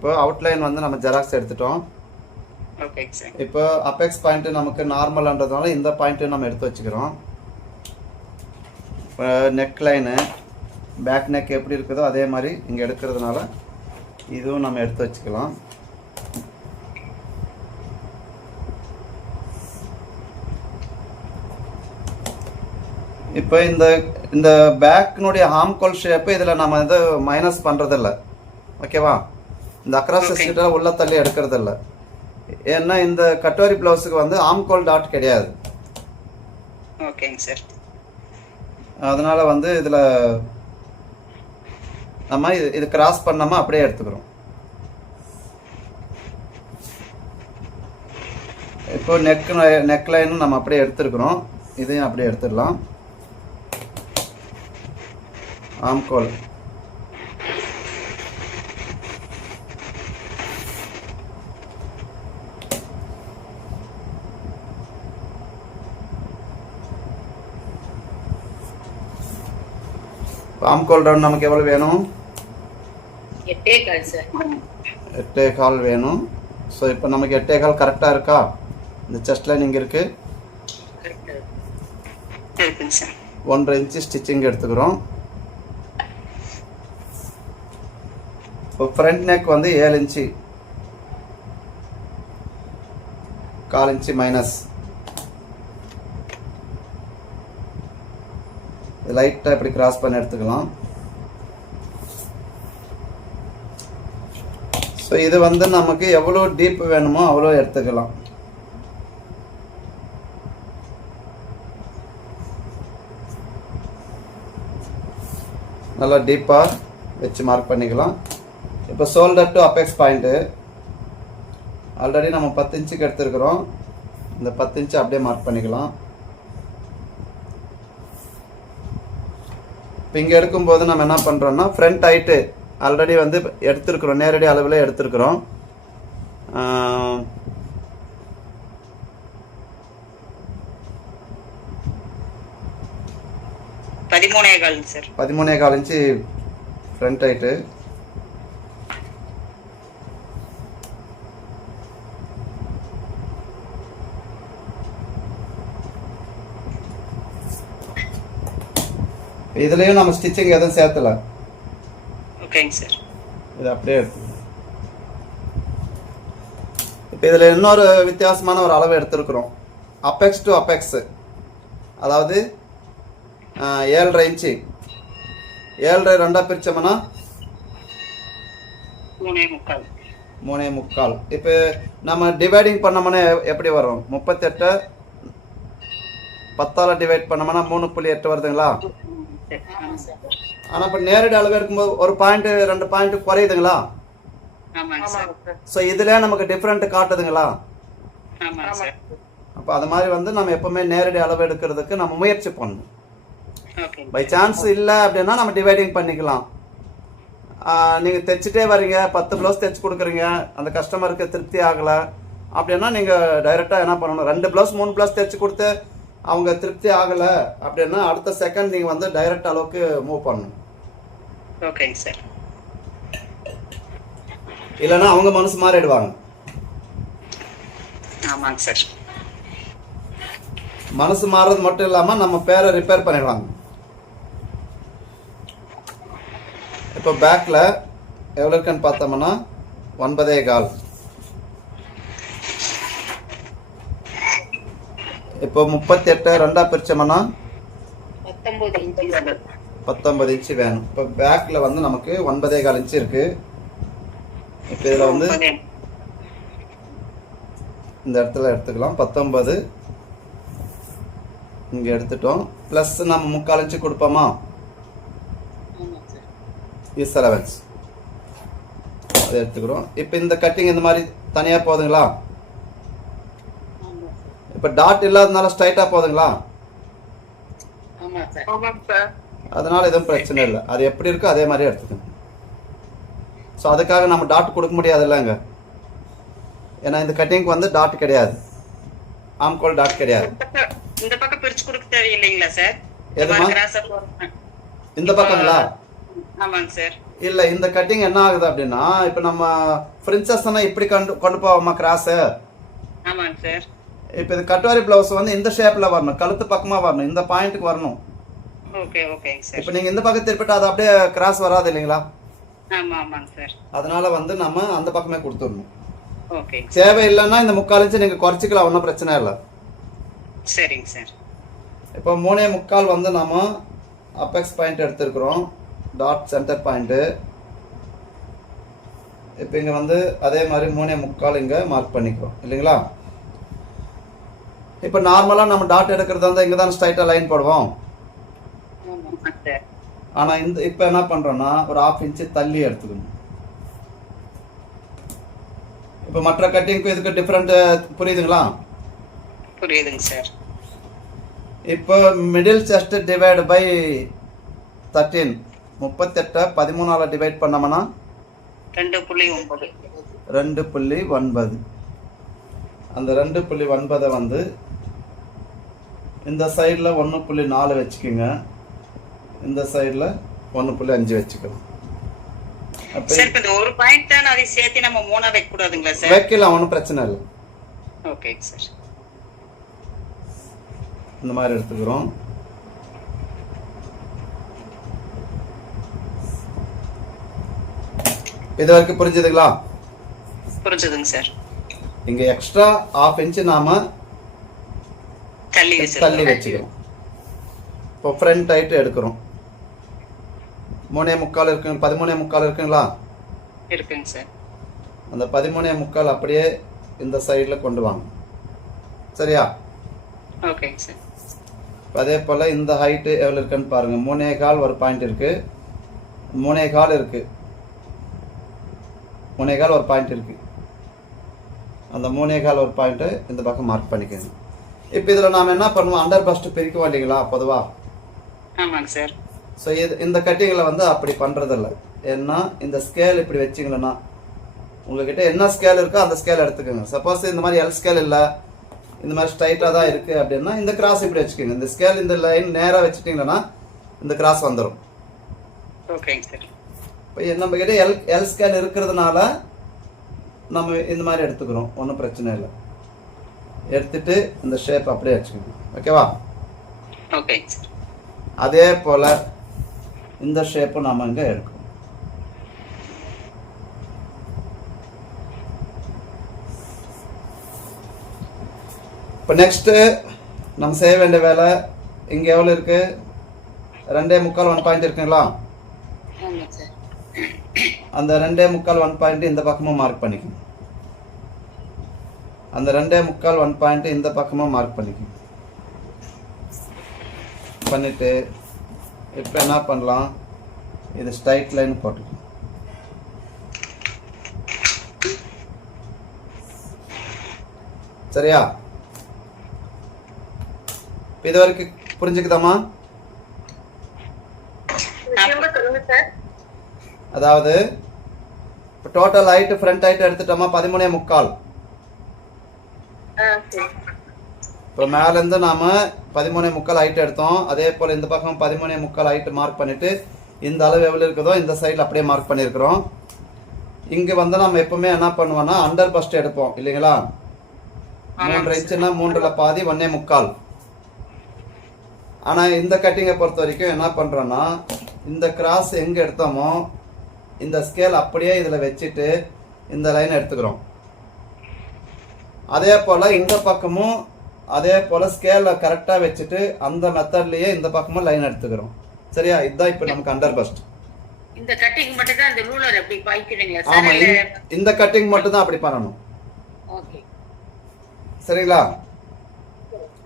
இப்போ அவுட்லைன் வந்து நம்ம ஜெராக்ஸ் எடுத்துட்டோம். Okay sir. இப்போ அபெக்ஸ் பாயிண்ட் நமக்கு நார்மல்ன்றதுனால இந்த பாயிண்ட்டு நம்ம எடுத்து வச்சுக்கிறோம். இப்போ நெக் லைனு பேக் நெக் எப்படி இருக்குதோ அதே மாதிரி இங்கே எடுக்கிறதுனால இதுவும் நம்ம எடுத்து வச்சுக்கலாம். இப்போ இந்த பேக்கினுடைய ஹார்ம்கோல் ஷேப்பு இதில் நம்ம வந்து மைனஸ் பண்ணுறதில்ல, ஓகேவா? இந்த அக்ராஸ் கிட்ட உள்ள தள்ளி எடுக்கிறதில்ல. ஏன்னா இந்த கட்டோரி ப்ளவுஸுக்கு வந்து ஆம்கோல் டாட் கிடையாது. ஓகேங்க சார். அதனால் வந்து இதில் நம்ம இது கிராஸ் பண்ணாமல் அப்படியே எடுத்துக்கிறோம். இப்போ நெக் லைனும் நம்ம அப்படியே எடுத்துருக்குறோம். இதையும் அப்படியே எடுத்துடலாம். ஆம்கோல் ஆம்கோல் ரவுண்ட் நமக்கு எவ்வளோ வேணும்? 8.25 சார். 8.25 வேணும். ஸோ இப்போ நமக்கு 8.25 கரெக்டாக இருக்கா? இந்த செஸ்ட் லைன் இங்கே இருக்குது. 1.5 இன்ச்சு ஸ்டிச்சிங் எடுத்துக்கிறோம். இப்போ ஃப்ரண்ட் நெக் வந்து 7 இன்ச்சு, 1/4 இன்ச்சு மைனஸ். லைட்டாக இப்படி கிராஸ் பண்ணி எடுத்துக்கலாம். ஸோ இது வந்து நமக்கு எவ்வளோ டீப் வேணுமோ அவ்வளோ எடுத்துக்கலாம். நல்லா டீப்பாக வச்சு மார்க் பண்ணிக்கலாம். இப்போ shoulder to apex point already நம்ம 10 இன்ச்சுக்கு எடுத்துருக்குறோம். இந்த 10 இன்ச்சு அப்படியே மார்க் பண்ணிக்கலாம். இப்போ இங்கே எடுக்கும்போது நம்ம என்ன பண்ணுறோம்னா ஃப்ரண்ட் ஹைட்டு ஆல்ரெடி வந்து எடுத்துருக்குறோம், நேரடி அளவில் எடுத்துருக்குறோம். 13.25 சார். 13.25 inch front height. இதுலேயும் நம்ம ஸ்டிச்சிங் எதுவும் சேர்த்தல. ஓகேங்க சார். இது அப்படியே எடுத்து இப்போ இதில் இன்னொரு வித்தியாசமான ஒரு அளவு எடுத்துருக்குறோம். அபெக்ஸ் டு அபெக்ஸ், அதாவது 7.5 இன்ச்சு. 7.5 ரெண்டாக பிரித்தோம்னா 3.25. இப்போ நம்ம டிவைடிங் பண்ணோம்னா எப்படி வரும்? 38 10ஆல் டிவைட் பண்ணோம்னா 3.8 வருதுங்களா? ஆனால் இப்போ நேரடி அளவு எடுக்கும்போது ஒரு பாயிண்ட் 2 பாயிண்ட் குறையுதுங்களா? ஸோ இதில் நமக்கு டிஃப்ரெண்ட் காட்டுதுங்களா? அப்போ அது மாதிரி வந்து நம்ம எப்பவுமே நேரடி அளவு எடுக்கிறதுக்கு நம்ம முயற்சி பண்ணணும். பை சான்ஸ் இல்லை அப்படின்னா நம்ம டிவைடிங் பண்ணிக்கலாம். நீங்கள் தைச்சிட்டே வரீங்க, 10 ப்ளவுஸ் தைச்சி கொடுக்குறீங்க, அந்த கஸ்டமருக்கு திருப்தி ஆகலை அப்படின்னா நீங்கள் டைரெக்டாக என்ன பண்ணணும், 2 ப்ளவுஸ் 3 ப்ளவுஸ் தைச்சி கொடுத்து அவங்க திருப்தி ஆகலை அப்படின்னா அடுத்த செகண்ட் நீங்கள் வந்து டைரக்ட் அளவுக்கு மூவ் பண்ணணும். ஓகேங்க சார். இல்லைன்னா அவங்க மனசு மாறிடுவாங்க. ஆமாங்க சார். மனசு மாறுறது மட்டும் இல்லாமல் நம்ம பேரை ரிப்பேர் பண்ணிடுவாங்க. இப்போ பேக்கில் எவ்வளோ இருக்குன்னு பார்த்தோம்னா 9.25. இப்போ 38 ரெண்டாக பிரிச்சோம்னா 19 இன்ச்சு வேணும். இப்போ பேக்கில் வந்து நமக்கு 9.25 இன்ச்சு இருக்குது. இப்போ இதில் வந்து இந்த இடத்துல எடுத்துக்கலாம். 19 இங்கே எடுத்துட்டோம். ப்ளஸ் நம்ம 3/4 இன்ச்சு கொடுப்போமா? இஸ் அலவன்ஸ் அதை எடுத்துக்கிறோம். இப்போ இந்த கட்டிங் இந்த மாதிரி தனியாக போகுதுங்களா? இப்போ டாட் இல்லாதனால ஸ்ட்ரைட்டாக போகுதுங்களா? அதனால எதுவும் பிரச்சனை இல்லை. அது எப்படி இருக்கோ அதே மாதிரி எடுத்துக்கணும். ஸோ அதுக்காக நம்ம டாட் கொடுக்க முடியாது இல்லைங்க. ஏன்னா இந்த கட்டிங்க்கு வந்து டாட் கிடையாது, ஆம்கோல் டாட் கிடையாது. இந்த பக்கம் பிரிச்சு கொடுக்க தேவையில்லைங்களா சார்? எதுமா? இந்த பக்கங்களா? ஆமாங்க சார். இல்லை இந்த கட்டிங் என்ன ஆகுது அப்படின்னா இப்போ நம்ம ஃப்ரின்சஸ்னா இப்படி கொண்டு போவோமா கிராஸு. ஆமாங்க சார். இப்போ இது கட்டோரி ப்ளவுஸ் வந்து இந்த ஷேப்பில் வரணும், கழுத்து பக்கமாக வரணும், இந்த பாயிண்ட்டுக்கு வரணும். ஓகே ஓகேங்க சார். இப்போ நீங்கள் இந்த பக்கம் திருப்பிட்டு அது அப்படியே கிராஸ் வராது இல்லைங்களா? ஆமாங்க சார். அதனால வந்து நம்ம அந்த பக்கமே கொடுத்துடணும். ஓகே. தேவை இல்லைன்னா இந்த 3/4 இன்ச்சு நீங்கள் குறைச்சிக்கலாம், ஒன்றும் பிரச்சனை இல்லை. சரிங்க சார். இப்போ 3/4 வந்து நம்ம அப்பெக்ஸ் பாயிண்ட் எடுத்துருக்குறோம், டாட் சென்டர் பாயிண்ட்டு. இப்போ இங்கே வந்து அதே மாதிரி 3/4 இங்கே மார்க் பண்ணிக்கிறோம் இல்லைங்களா? இப்போ நார்மலாக நம்ம டாட் எடுக்கிறது வந்து இங்கே தான் ஸ்ட்ரைட்டாக லைன் போடுவோம். ஆனால் இப்போ என்ன பண்ணுறோன்னா ஒரு 1/2 இன்ச்சு தள்ளி எடுத்துக்கணும். இப்போ மற்ற கட்டிங்க்கு இதுக்கு டிஃப்ரெண்ட் புரியுதுங்களா? புரியுதுங்க சார். இப்போ மிடில் செஸ்ட் டிவைட் பை 13, 38 13ஆல் டிவைட் பண்ணோம்னா 2.9. 2.9. அந்த 2.9 வந்து இந்த சைடில் 1.4 வச்சுக்கோங்க, இந்த சைடில் 1.5 வச்சுக்கலாம். சார் இப்போ இந்த ஒரு பாயிண்ட் தான் அதை சேர்த்து நம்ம 3 வைக்க கூடாதுங்களா சார்? வைக்கலாம், ஒன்றும் பிரச்சனை இல்லை. Okay sir. இந்த மாதிரி எடுத்துக்கிறோம். இது வரைக்கும் புரிஞ்சுதுங்களா? புரிஞ்சுதுங்க சார். இங்கே எக்ஸ்ட்ரா 1/2 இன்ச்சு நாம தள்ளி வச்சுக்கிறோம். இப்போ ஃப்ரண்ட் ஹைட் எடுக்கிறோம். 3/4 இருக்குங்க, 13/4 இருக்குங்களா? இருக்குங்க சார். அந்த 13/4 அப்படியே இந்த சைடில் கொண்டு வாங்க, சரியா? ஓகேங்க சார். அதே போல் இந்த ஹைட்டு எவ்வளோ இருக்குன்னு பாருங்கள். 3/4 ஒரு பாயிண்ட் இருக்குது, 3/4 இருக்குது, 3/4 ஒரு பாயிண்ட் இருக்குது. அந்த 3/4 ஒரு பாயிண்ட்டு இந்த பக்கம் மார்க் பண்ணிக்கணும். இப்போ இதில் நாம் என்ன பண்ணுவோம், அண்டர் பஸ்ட்டு பிரிக்குவோம் இல்லைங்களா பொதுவாக? ஆமாங்க சார். ஸோ இந்த கட்டிங்கில் வந்து அப்படி பண்ணுறதில்ல. ஏன்னா இந்த ஸ்கேல் இப்படி வச்சிங்கன்னா உங்கள்கிட்ட என்ன ஸ்கேல் இருக்கோ அந்த ஸ்கேல் எடுத்துக்கோங்க. சப்போஸ் இந்த மாதிரி எல் ஸ்கேல் இல்லை, இந்த மாதிரி ஸ்ட்ரைட்டாக தான் இருக்குது அப்படின்னா இந்த கிராஸ் இப்படி வச்சுக்கோங்க. இந்த ஸ்கேல் இந்த லைன் நேராக வச்சுட்டிங்கன்னா இந்த கிராஸ் வந்துடும். ஓகேங்க சார். இப்போ நம்மக்கிட்ட எல் ஸ்கேல் இருக்கிறதுனால நம்ம இந்த மாதிரி எடுத்துக்கிறோம், ஒன்றும் பிரச்சனை இல்லை. எடுத்துட்டு இந்த ஷேப் அப்படியே வச்சுக்கணும், ஓகேவா? ஓகேங்க சார். அதே போல் இந்த ஷேப்பும் நம்ம இங்கே எடுக்கணும். இப்போ நெக்ஸ்ட்டு நம்ம செய்ய வேண்டிய வேலை, இங்கே எவ்வளோ இருக்குது, 2.25 1 பாயிண்ட் இருக்குங்களா? அந்த 2.25 1 பாயிண்ட் இந்த பக்கமும் மார்க் பண்ணிக்கணும். அந்த 2.25 1 பாயிண்ட் இந்த பக்கமும் மார்க் பண்ணிக்கணும். பண்ணிவிட்டு இப்போ என்ன பண்ணலாம், இது ஸ்ட்ரைட் லைன் போட்டுக்கணும். சரியா? இது வரைக்கும் புரிஞ்சுக்குதாமா? அதாவது இப்போ டோட்டல் ஹைட் ஃப்ரண்ட் ஹைட் எடுத்துட்டோமா 13.25. இப்போ மேலேருந்து நாம் 13.25 ஹைட் எடுத்தோம். அதே போல் இந்த பக்கம் 13.25 ஹைட் மார்க் பண்ணிவிட்டு இந்த அளவு எவ்வளோ இருக்குதோ இந்த சைடில் அப்படியே மார்க் பண்ணியிருக்கிறோம். இங்கே வந்து நம்ம எப்பவுமே என்ன பண்ணுவோம்னா அண்டர் பஸ்ட் எடுப்போம் இல்லைங்களா? 3 இன்ச்சுன்னா 3ல் பாதி 1.25. ஆனால் இந்த கட்டிங்கை பொறுத்த வரைக்கும் என்ன பண்ணுறோன்னா இந்த கிராஸ் எங்கே எடுத்தோமோ இந்த ஸ்கேல் அப்படியே இதில் வச்சுட்டு இந்த லைன் எடுத்துக்கிறோம். அதே போல் இந்த பக்கமும் அதே போல் ஸ்கேலில் கரெக்டாக வச்சுட்டு அந்த மெத்தட்லேயே இந்த பக்கமும் லைன் எடுத்துக்கிறோம். சரியா? இதுதான் இப்போ நமக்கு அண்டர் பஸ்ட். இந்த கட்டிங் மட்டும் தான் இந்த ரூலர் எப்படி பாய்க்கிறீங்களா சார்? ஆமாம், இந்த கட்டிங் மட்டும் தான் அப்படி பண்ணணும். ஓகே, சரிங்களா?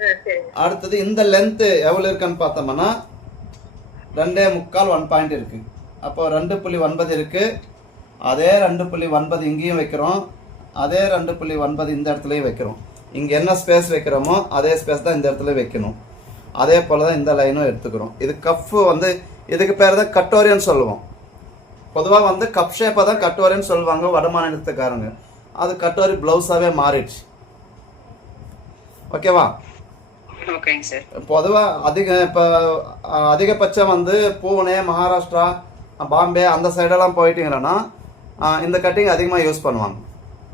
சரி. அடுத்தது இந்த லென்த்து எவ்வளோ இருக்குன்னு பார்த்தோம்னா 2.25 1 பாயிண்ட் இருக்குது. அப்போ 2.9 இருக்குது. அதே 2.9 இங்கேயும் வைக்கிறோம், அதே 2.9 இந்த இடத்துலையும் வைக்கிறோம். இங்கே என்ன ஸ்பேஸ் வைக்கிறோமோ அதே ஸ்பேஸ் தான் இந்த இடத்துல வைக்கணும். அதே போல் தான் இந்த லைனும் எடுத்துக்கிறோம். இது கஃப் வந்து இதுக்கு பேர் தான் கட்டோரியன்னு சொல்லுவோம். பொதுவாக வந்து கப் ஷேப்பை தான் கட்டோரியன்னு சொல்லுவாங்க வட மாநிலத்துக்காரங்க. அது கட்டோரி ப்ளவுஸாகவே மாறிடுச்சு. ஓகேவா? ஓகேங்க சார். பொதுவாக இப்போ அதிகபட்சம் வந்து பூனே, மகாராஷ்டிரா, பாம்பே அந்த சைடெல்லாம் போயிட்டீங்கன்னா இந்த கட்டிங் அதிகமாக யூஸ் பண்ணுவாங்க.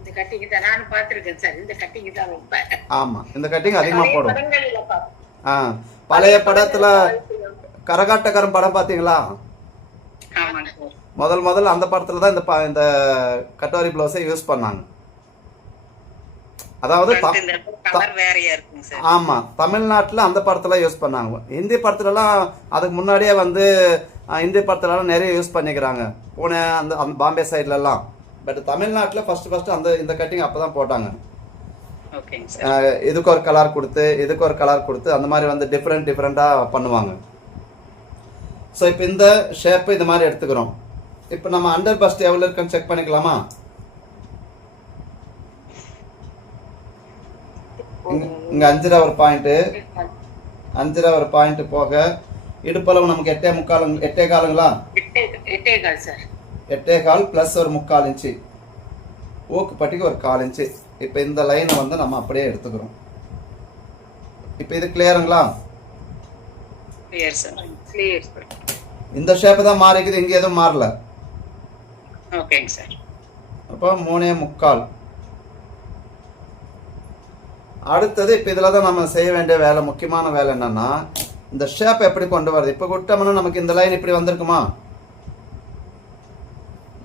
இந்த கட்டிங் தான் நானும் பார்த்திருக்கேன் சார். இந்த கட்டிங் தான் ரொம்ப ஆமாம், இந்த கட்டிங் அதிகமாக போடுவோம். படங்கள்ல பார்ப்போம். பழைய படத்தில் கரகாட்டக்காரன் படம் பார்த்தீங்களா? ஆமாங்க சார். முதல்ல அந்த படத்தில் தான் இந்த கட்டோரி ப்ளவுஸை யூஸ் பண்ணாங்க. அதாவது இந்த கலர் வேறையா இருக்குங்க சார். ஆமாம், தமிழ்நாட்டில் அந்த படத்தில் யூஸ் பண்ணாங்க. ஹிந்தி படத்துலலாம் அதுக்கு முன்னாடியே வந்து ஹிந்தி படத்துலலாம் நிறைய யூஸ் பண்ணிக்கிறாங்க, புனே அந்த பாம்பே சைட்லலாம். பட் தமிழ்நாட்டில் ஃபஸ்ட்டு இந்த கட்டிங் அப்போ தான் போட்டாங்க. ஓகேங்க சார். இதுக்கு ஒரு கலர் கொடுத்து இதுக்கு ஒரு கலர் கொடுத்து அந்த மாதிரி வந்து டிஃப்ரெண்ட்டாக பண்ணுவாங்க. ஸோ இப்போ இந்த ஷேப்பு இது மாதிரி எடுத்துக்கிறோம். இப்போ நம்ம அண்டர் பஸ்ட் எவ்வளோ இருக்குன்னு செக் பண்ணிக்கலாமா? இங்கே 5 ஒரு பாயிண்ட்டு, 5 ஒரு பாயிண்ட் போக இடுப்பளவு நமக்கு 8.25 காலுங்களா? 8.25 சார். 8.25 ப்ளஸ் ஒரு 3/4 இன்ச்சு, ஊக்கு பட்டிக்கு ஒரு 1/4 இன்ச்சு. இப்போ இந்த லைனை வந்து நம்ம அப்படியே எடுத்துக்கிறோம். இப்போ இது கிளியருங்களா? Clear sir. Clear sir. இந்த ஷேப்பு தான் மாறிக்குது, இங்கே எதுவும் மாறல. ஓகேங்க சார். அப்போ 3.25. அடுத்தது இப்போ இதில் தான் நம்ம செய்ய வேண்டிய வேலை, முக்கியமான வேலை என்னன்னா இந்த ஷேப் எப்படி கொண்டு வருது. இப்போ விட்டோம்னா நமக்கு இந்த லைன் இப்படி வந்திருக்குமா?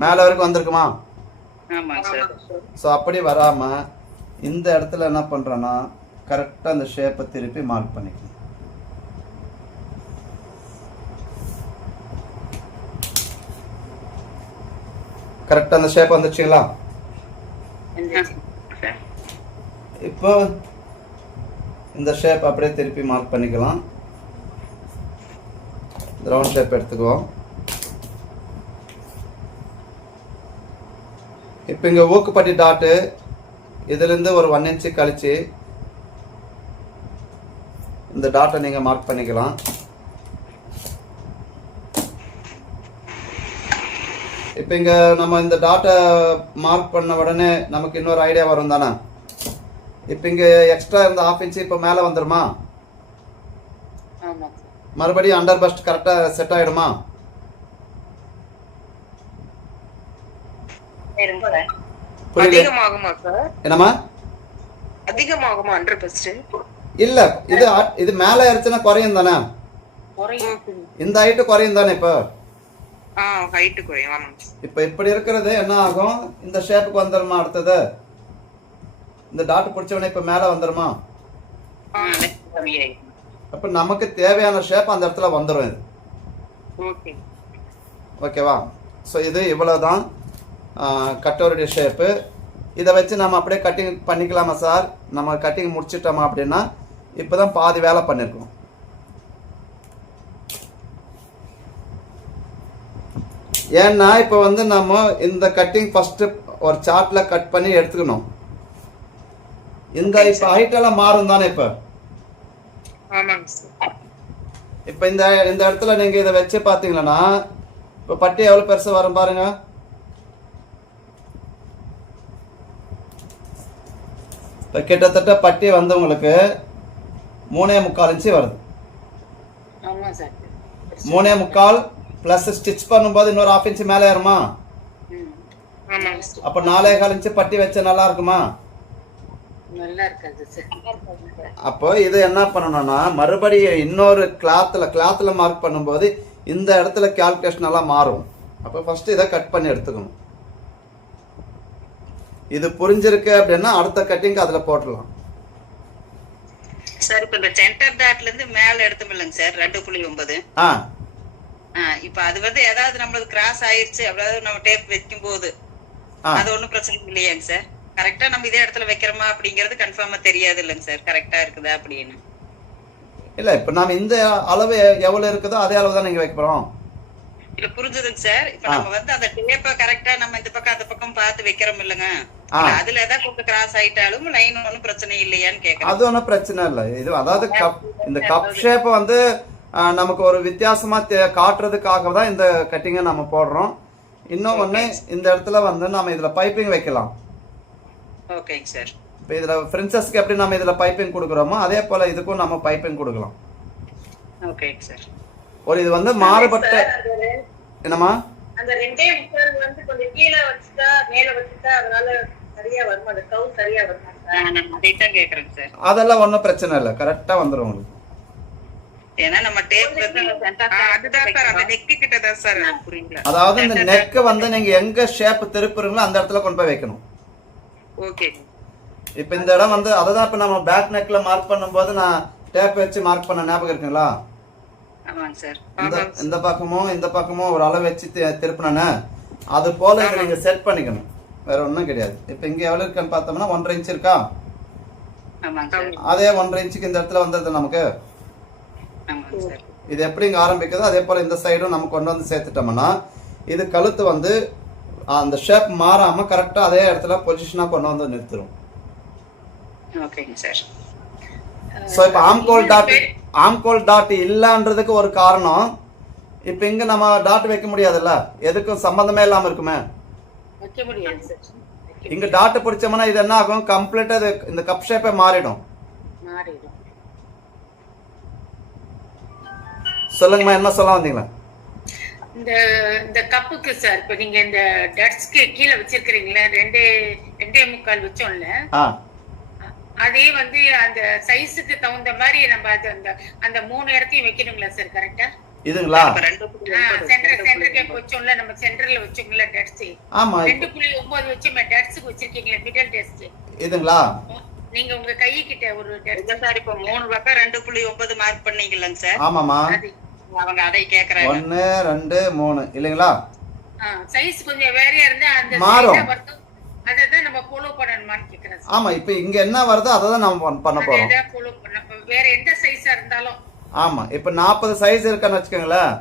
மேலே வரைக்கும் வந்திருக்குமா? ஆமாங்க சார். ஸோ அப்படி வராமல் இந்த இடத்துல என்ன பண்ணுறோன்னா கரெக்டாக அந்த ஷேப்பை திருப்பி மார்க் பண்ணிக்கணும். கரெக்டாக அந்த ஷேப் வந்துச்சுங்களா? இப்போ இந்த ஷேப் அப்படியே திருப்பி மார்க் பண்ணிக்கலாம். ரவுண்ட் ஷேப் எடுத்துக்குவோம். இப்போ இங்கே ஊக்குப்பட்டி டாட்டு இதுலேருந்து ஒரு 1 இன்ச்சு கழிச்சு இந்த டாட்டை நீங்கள் மார்க் பண்ணிக்கலாம். இப்போ இங்கே நம்ம இந்த டாட்டை மார்க் பண்ண உடனே நமக்கு இன்னொரு ஐடியா வரும் தானே. இப்போ இங்கே எக்ஸ்ட்ரா இருந்த 1/2 இன்ச்சு இப்போ மேலே வந்துடுமா? மறுபடியும் அண்டர் பஸ்ட் கரெக்டாக செட் ஆகிடுமா? அதிகமாகுமா சார்? என்னம்மா அதிகமாகுமா அண்டர் பஸ்ட்? இல்ல, இது மேலே ஏறிச்சுன்னா குறையும் தானே. இந்த ஹைட்டு குறையும் தானே. இப்போ ஹைட் குறையும். இப்போ இப்படி இருக்கிறது என்ன ஆகும், இந்த ஷேப்புக்கு வந்துடுமா? அடுத்தது இந்த டாட் பிடிச்சவனே இப்போ மேலே வந்துடுமா? அப்போ நமக்கு தேவையான ஷேப் அந்த இடத்துல வந்துடும். இது ஓகேவா? ஸோ இது இவ்வளோதான் கட்டோருடைய ஷேப்பு. இதை வச்சு நம்ம அப்படியே கட்டிங் பண்ணிக்கலாமா சார்? நம்ம கட்டிங் முடிச்சிட்டோமா அப்படின்னா இப்போ தான் பாதி வேலை பண்ணியிருக்கோம். ஏன்னா இப்போ வந்து நம்ம இந்த கட்டிங் ஃபஸ்ட்டு ஒரு சார்ட்டில் கட் பண்ணி எடுத்துக்கணும். இந்த இப்போ ஹைட்டெல்லாம் மாறும் தானே. இப்போ இந்த இடத்துல நீங்கள் இதை வச்சு பார்த்தீங்கன்னா இப்போ பட்டி எவ்வளோ பெருசு வரும் பாருங்க. இப்போ கிட்டத்தட்ட பட்டி வந்து உங்களுக்கு 3.25 இன்ச்சு வருது. 3.25 ப்ளஸ் ஸ்டிச் பண்ணும்போது இன்னொரு 1/2 இன்ச்சு மேலே ஏறுமா? அப்போ 4.25 இன்ச்சு பட்டி வச்சா நல்லா இருக்குமா? அப்போ இது என்ன பண்ணணும்னா மறுபடியும் இன்னொரு கிளாத்ல மார்க் பண்ணும்போது இந்த இடத்துல கால்குலேஷன் எல்லாம் மாறும். அப்போ ஃபர்ஸ்ட் இதை கட் பண்ணி எடுத்துக்கணும். இது புரிஞ்சிருக்கு அப்படின்னா அடுத்த கட்டிங் அதுல போட்டுடலாம். சார் இப்போ இந்த சென்டர் டாட்ல இருந்து மேல எடுத்தோம் இல்லைங்க சார் 2.9. இப்போ அது வந்து ஏதாவது நம்மளுக்கு கிராஸ் ஆயிருச்சு அதாவது நம்ம டேப் வைக்கும் போது அது ஒன்றும் பிரச்சனை இல்லையாங்க சார்? கரெக்டா நம்ம இதே இடத்துல வைக்கிறோமா அப்படிங்கிறது கன்ஃபார்மா தெரியாது இல்லைங்க சார், கரெக்டா இருக்குதா அப்படின்னு. இல்ல இப்ப நாம இந்த அளவு எவ்வளவு இருக்குதோ அதே அளவு தான் நீங்க வைக்க போறோம். இல்ல புரிஞ்சுதுங்க சார். இப்ப நம்ம வந்து அந்த டேப்பை கரெக்டா நம்ம இந்த பக்கம் அந்த பக்கம் பார்த்து வைக்கிறோம் இல்லைங்க, அதுல ஏதாவது கொஞ்சம் கிராஸ் ஆயிட்டாலும் லைன் ஒன்றும் பிரச்சனை இல்லையான்னு கேட்கறேன். அது ஒன்றும் பிரச்சனை இல்லை. இது அதாவது இந்த கப் ஷேப் வந்து நமக்கு ஒரு வித்தியாசமா காட்டுறதுக்காக தான் இந்த கட்டிங்கை நம்ம போடுறோம். இன்னும் ஒண்ணு இந்த இடத்துல வந்து நம்ம இதுல பைப்பிங் வைக்கலாம். ஓகேங்க சார். இப்போ இதுல பிரின்சஸ்க்கு எப்படி நம்ம இதுல பைப்பிங் கொடுக்குறோமோ அதே போல இதுக்கும் நம்ம பைப்பிங் கொடுக்கலாம். ஓகேங்க சார். ஒரு இது வந்து மாறுபட்ட என்னம்மா? அந்த 2.25 வந்து கொஞ்சம் கீழே வச்சுட்டா மேல வச்சுட்டா அதனால சரியா வருமா? அந்த கவு சரியா வருமா சார்? நான் அதைத்தான் கேக்குறேங்க சார். அதெல்லாம் ஒன்றும் பிரச்சனை இல்லை, கரெக்டாக வந்துடும் உங்களுக்கு. ஏன்னா நம்ம டேப் அதுதான் சார் அந்த நெக் கிட்ட தான் சார் புரியல. அதாவது இந்த நெக் வந்து நீங்க எங்க ஷேப் திருப்புறீங்களோ அந்த இடத்துல கொண்டு போய் வைக்கணும். ஓகே. இப்போ இந்த இடம் வந்து அததான் இப்போ நம்ம பேக் நெக்ல மார்க் பண்ணும்போது நான் டேப் வச்சு மார்க் பண்ண ஞாபகம் இருக்குங்களா? ஆமாங்க சார். இந்த பக்கமும் ஒரு அளவு வச்சு திருப்பினே அது போல இதை நீங்க செட் பண்ணிக்கணும், வேற ஒன்றும் கிடையாது. இப்போ இங்க எவ்வளவு இருக்குன்னு பார்த்தோம்னா 1.5 இன்ச் இருக்கா? ஆமாங்க சார். அதே 1.5 இன்ச்சுக்கு இந்த இடத்துல வந்துடுது நமக்கு. ஆமாங்க சார். இது எப்படி இங்க ஆரம்பிக்குதோ அதே போல இந்த சைடும் நம்ம கொண்டு வந்து சேர்த்துட்டோம்னா இது கழுத்து வந்து அந்த ஷேப் மாறாம கரெக்டா அதே இடத்துல பொசிஷனா கொண்டு வந்து நிறுத்திடும். ஓகேங்க சார். ஸோ இப்போ ஆம்கோல் டாட் இல்லன்றதுக்கு ஒரு காரணம், இப்போ இங்க நம்ம டாட் வைக்க முடியாதுல்ல, எதுக்கும் சம்பந்தமே இல்லாம இருக்குமே. வைக்க முடியாது சார். இங்க டாட் பிடிச்சோம்னா இது என்ன ஆகும், கம்ப்ளீட்டா இந்த கப் ஷேப்பே மாறிடும். சொல்லுங்கம்மா, என்ன சொல்ல வந்தீங்களா? இந்த இந்த கப்புக்கு சார் இப்ப நீங்க இந்த டட்ஸ்க்கு கீழே வச்சிருக்கீங்களா 2.25 வச்சோம்ல, அதே வந்து அந்த சைஸுக்கு தகுந்த மாதிரி நம்ம அது அந்த 3 இடத்தையும் வைக்கணுங்களா சார் கரெக்டா? இதுங்களா? சென்டர் கேப் வச்சோம்ல, நம்ம சென்டர்ல வச்சோம்ல டட்ஸ். ஆமா, 2.9 வச்சோம் டட்ஸ்க்கு வச்சிருக்கீங்களா மிடில் டட்ஸ் இதுங்களா? நீங்க உங்க கை கிட்ட ஒரு டட்ஸ் சார் இப்ப 3 பக்கம் 2.9 மார்க் பண்ணீங்களாங்க சார்? ஆமாமா, அவங்க அதை கேக்குறாங்க. 1 2 3 இல்லைங்களா? சைஸ் கொஞ்சம் வேறையா இருந்தா அந்த மாறும், அததான் நம்ம ஃபாலோ பண்ணணுமான்னு கேக்குறேன். ஆமா, இப்போ இங்க என்ன வருதோ அதை தான் நம்ம பண்ண போறோம். ஃபாலோ பண்ண வேற எந்த சைஸா இருந்தாலும். ஆமா, இப்போ 40 சைஸ் இருக்குன்னு வச்சுக்கோங்களேன்.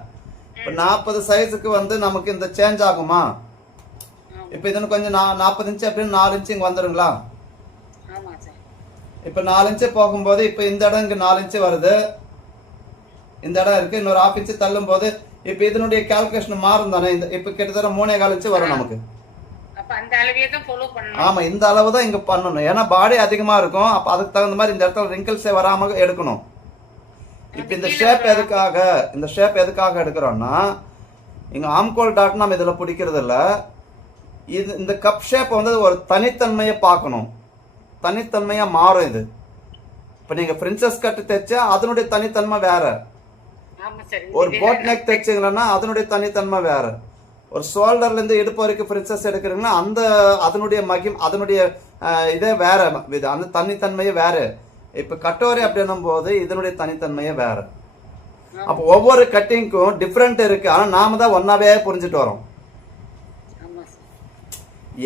இப்போ 40 சைஸுக்கு வந்து நமக்கு இந்த சேஞ்ச் ஆகுமா? இப்போ இது கொஞ்சம் 40 இன்ச் அப்படின்னு 4 இன்ச் இங்க வந்துருங்களா? ஆமா சார். இப்போ 4 இன்ச் போகும்போது இப்போ இந்த இடம் இங்க 4 இன்ச் வருது, இந்த இடம் இருக்கு, இன்னொரு 1/2 இன்ச் தள்ளும் போது இப்போ இதனுடைய கால்குலேஷன் மாறும் தானே. இந்த இப்போ கிட்டத்தட்ட 3.25 இன்ச் வரும் நமக்கு. அப்ப அந்த அளவே தான் ஃபாலோ பண்ணணும். ஆமா, இந்த அளவு தான் இங்க பண்ணணும், ஏன்னா பாடி அதிகமா இருக்கும். அப்ப அதுக்கு தகுந்த மாதிரி இந்த இடத்துல ரிங்கிள்ஸே வராம எடுக்கணும். இப்ப இந்த ஷேப் எதுக்காக எடுக்கிறோம்னா, இங்க ஆம்கோல் டாட் நம்ம இதுல பிடிக்கிறது இல்ல, இது இந்த கப் ஷேப் வந்து ஒரு தனித்தன்மையை பார்க்கணும், தனித்தன்மையா மாறும் இது. இப்ப நீங்க பிரின்சஸ் கட் தைச்சா அதனுடைய தனித்தன்மை வேற, ஒரு போட் நெக் தைச்சிங்கன்னா அதனுடைய தனித்தன்மை வேற, ஒரு ஷோல்டர்ல இருந்து இடுப்பு வரைக்கும் பிரின்சஸ் எடுக்கிறீங்கன்னா அதனுடைய இதே வேற, அந்த தனித்தன்மையே வேற. இப்ப கட்டோரி அப்படின்னும் போது இதனுடைய தனித்தன்மையே வேற. அப்போ ஒவ்வொரு கட்டிங்க்கும் டிஃப்ரெண்ட் இருக்கு, ஆனா நாம தான் ஒன்னாவே புரிஞ்சுட்டு வரோம்.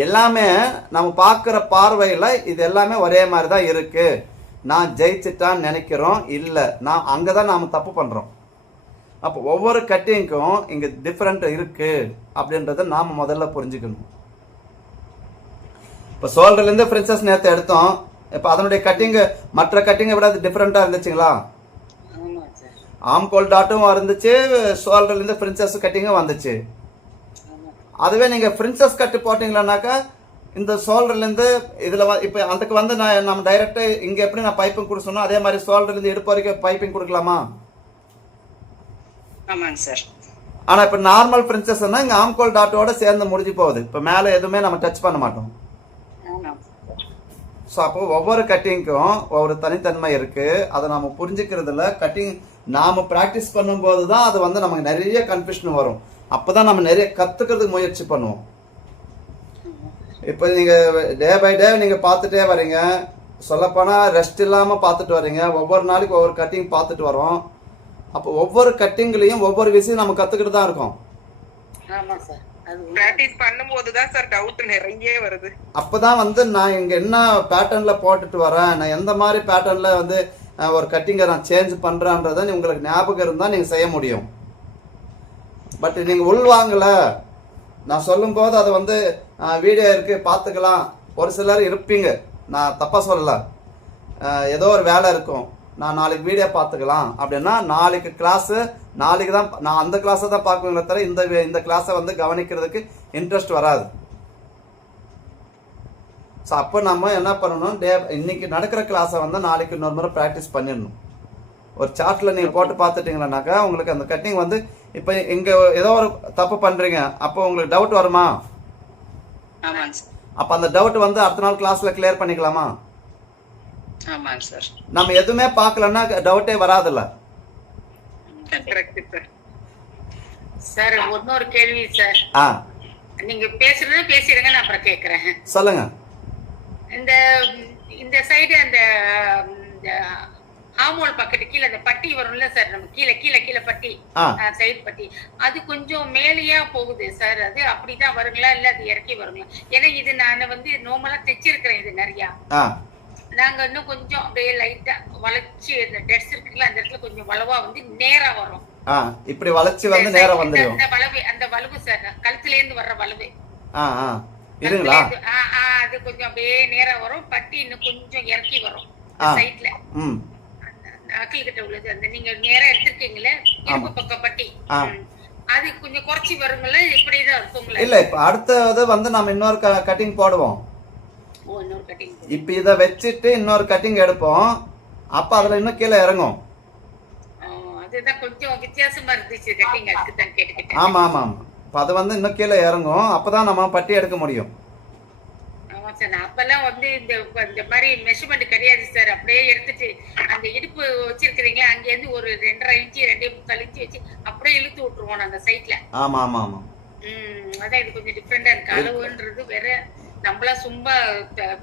எல்லாமே நம்ம பார்க்குற பார்வையில இது எல்லாமே ஒரே மாதிரி தான் இருக்கு, நான் ஜெயிச்சுட்டான்னு நினைக்கிறோம், இல்லை நான் அங்கதான் நாம தப்பு பண்றோம். அப்போ ஒவ்வொரு கட்டிங்க்கும் இங்க டிஃப்ரெண்ட் இருக்கு அப்படின்றத நாம முதல்ல புரிஞ்சுக்கணும். இப்போ ஷோல்டர்ல இருந்து பிரின்சஸ் நேரத்தை எடுத்தோம், இப்போ அதனுடைய கட்டிங் மற்ற கட்டிங்கை விட அது டிஃப்ரெண்டா இருந்துச்சுங்களா? ஆம்கோல் டாட்டும் இருந்துச்சு, ஷோல்டர்ல இருந்து பிரின்சஸ் கட்டிங்கும் வந்துச்சு. அதுவே நீங்க பிரின்சஸ் கட்டு போட்டீங்களானாக்கா இந்த ஷோல்டர்ல இருந்து இதுல இப்போ அதுக்கு வந்து நம்ம டைரக்ட் இங்க எப்படி நான் பைப்பிங் கொடுக்கணும் அதே மாதிரி ஷோல்டர்ல இருந்து இடுப்பு வரைக்கும் பைப்பிங் கொடுக்கலாமா? ஆமாங்க சார். ஆனா இப்ப நார்மல் பிரின்சஸ்னா இங்க ஆம்கோல் டாட்டோட சேர்ந்து முடிஞ்சு போகுது, இப்ப மேல எதுவுமே நம்ம டச் பண்ண மாட்டோம். ஸோ அப்போ ஒவ்வொரு கட்டிங்க்கும் ஒவ்வொரு தனித்தன்மை இருக்கு, அதை நம்ம புரிஞ்சுக்கிறதுல கட்டிங் நாம ப்ராக்டிஸ் பண்ணும்போது தான் அது வந்து நமக்கு நிறைய கன்ஃபியூஷன் வரும், அப்பதான் நம்ம நிறைய கத்துக்கிறதுக்கு முயற்சி பண்ணுவோம். இப்போ நீங்க டே பை டே நீங்க பார்த்துட்டே வரீங்க, சொல்லப்போனா ரெஸ்ட் இல்லாம பார்த்துட்டு வரீங்க, ஒவ்வொரு நாளைக்கு ஒவ்வொரு கட்டிங் பார்த்துட்டு வரோம். அப்போ ஒவ்வொரு கட்டிங்லயும் ஒவ்வொரு விஷயம் நம்ம கத்துக்கிட்டு தான் இருக்கோம். பிராக்டிஸ் பண்ணும்போது தான் சார் டவுட் நிறைய வருது. அப்பதான் வந்து நான் இங்க என்ன பேட்டர்ன்ல போட்டுட்டு வரேன், நான் எந்த மாதிரி பேட்டர்ன்ல வந்து ஒரு கட்டிங்கை நான் சேஞ்ச் பண்றேன்றத உங்களுக்கு ஞாபகம் இருந்தா நீங்க செய்ய முடியும். பட் நீங்க உள்வாங்கல, நான் சொல்லும் போது அதை வந்து வீடியோ இருக்கு பார்த்துக்கலாம், ஒரு சிலர் இருப்பீங்க, நான் தப்பா சொல்லல, ஏதோ ஒரு வேலை இருக்கும், நான் நாளைக்கு வீடியோ பார்த்துக்கலாம் அப்படின்னா நாளைக்கு கிளாஸ் நாளைக்கு தான் நான் அந்த கிளாஸை தான் பார்க்குவீங்களே தவிர இந்த கிளாஸை வந்து கவனிக்கிறதுக்கு இன்ட்ரெஸ்ட் வராது. ஸோ அப்போ நம்ம என்ன பண்ணணும், இன்னைக்கு நடக்கிற கிளாஸை வந்து நாளைக்கு இன்னொரு முறை ப்ராக்டிஸ் பண்ணிடணும். ஒரு சார்ட்டில் நீங்கள் போட்டு பார்த்துட்டீங்கன்னாக்கா உங்களுக்கு அந்த கட்டிங் வந்து இப்போ இங்க ஏதோ ஒரு தப்பு பண்றீங்க, அப்போ உங்களுக்கு டவுட் வருமா? ஆமாங்க சார். அப்ப அந்த டவுட் வந்து அடுத்த நாள் கிளாஸ்ல கிளியர் பண்ணிக்கலாமா? ஆமாங்க சார். நம்ம எதுவுமே பார்க்கலன்னா டவுட்டே வராதுல்ல. Correct sir. சார் இன்னொரு கேள்வி சார். நீங்க பேசுறது பேசிடுங்க, நான் அப்புறம் கேக்குறேன். சொல்லுங்க. இந்த இந்த சைடு அந்த ஆமோல் பக்கெட் கீழே அந்த பட்டி வரும்ல சார், நம்ம கீழே கீழே கீழே பட்டி, சைடு பட்டி, அது கொஞ்சம் மேலேயா போகுது சார். அது அப்படிதான் வருங்களா இல்ல அது இறக்கி வருங்களா? ஏன்னா இது நான் வந்து நார்மலா தைச்சிருக்கிறேன் இது நிறைய. நாங்க இன்னும் கொஞ்சம் அப்படியே லைட்டா வளைச்சு இந்த டெட்ஸ் இருக்குல்ல அந்த இடத்துல கொஞ்சம் வளவா வந்து நேரா வரும். இப்படி வளைச்சு வந்து நேரா வந்துரும். அந்த வளவு சார் கழுத்துல இருந்து வர்ற வளவு இருங்களா? அது கொஞ்சம் அப்படியே நேரா வரும். பட்டி இன்னும் கொஞ்சம் இறக்கி வரும் சைட்ல. அக்கல் கிட்ட உள்ளது அந்த நீங்க நேரா எடுத்துருக்கீங்களே இரும்பு பக்கம் பட்டி, அது கொஞ்சம் குறைச்சி வருங்களா? இப்படிதான் இருக்குங்களா? இல்ல, இப்ப அடுத்தது வந்து நம்ம இன்னொரு கட்டிங் போடுவோம். இப்ப இத வச்சிட்டு இன்னொரு கட்டிங் எடுப்போம். அப்ப அதுல இன்னும் கீழே இறங்கும். அதுதான் கொஞ்சம் வித்தியாசமா இருந்துச்சு கட்டிங், அதுக்கு தான் கேட்டுக்கிட்டேன். ஆமா ஆமா ஆமா. அப்ப அது வந்து இன்னும் கீழே இறங்கும். அப்பதான் நம்ம பட்டி எடுக்க முடியும். ஆமா சார். அப்பெல்லாம் வந்து இந்த மாதிரி மெஷர்மெண்ட் கிடையாது சார். அப்படியே எடுத்துட்டு அந்த இடுப்பு வச்சிருக்கீங்களா அங்க இருந்து ஒரு 2.5 இன்ச்சு 2.25 இன்ச்சு வச்சு அப்படியே இழுத்து விட்டுருவோம் அந்த சைட்ல. ஆமா ஆமா ஆமா. அதான் இது கொஞ்சம் டிஃபரெண்டா இருக்கு. அளவுன்றது வேற, நம்மளா சும்மா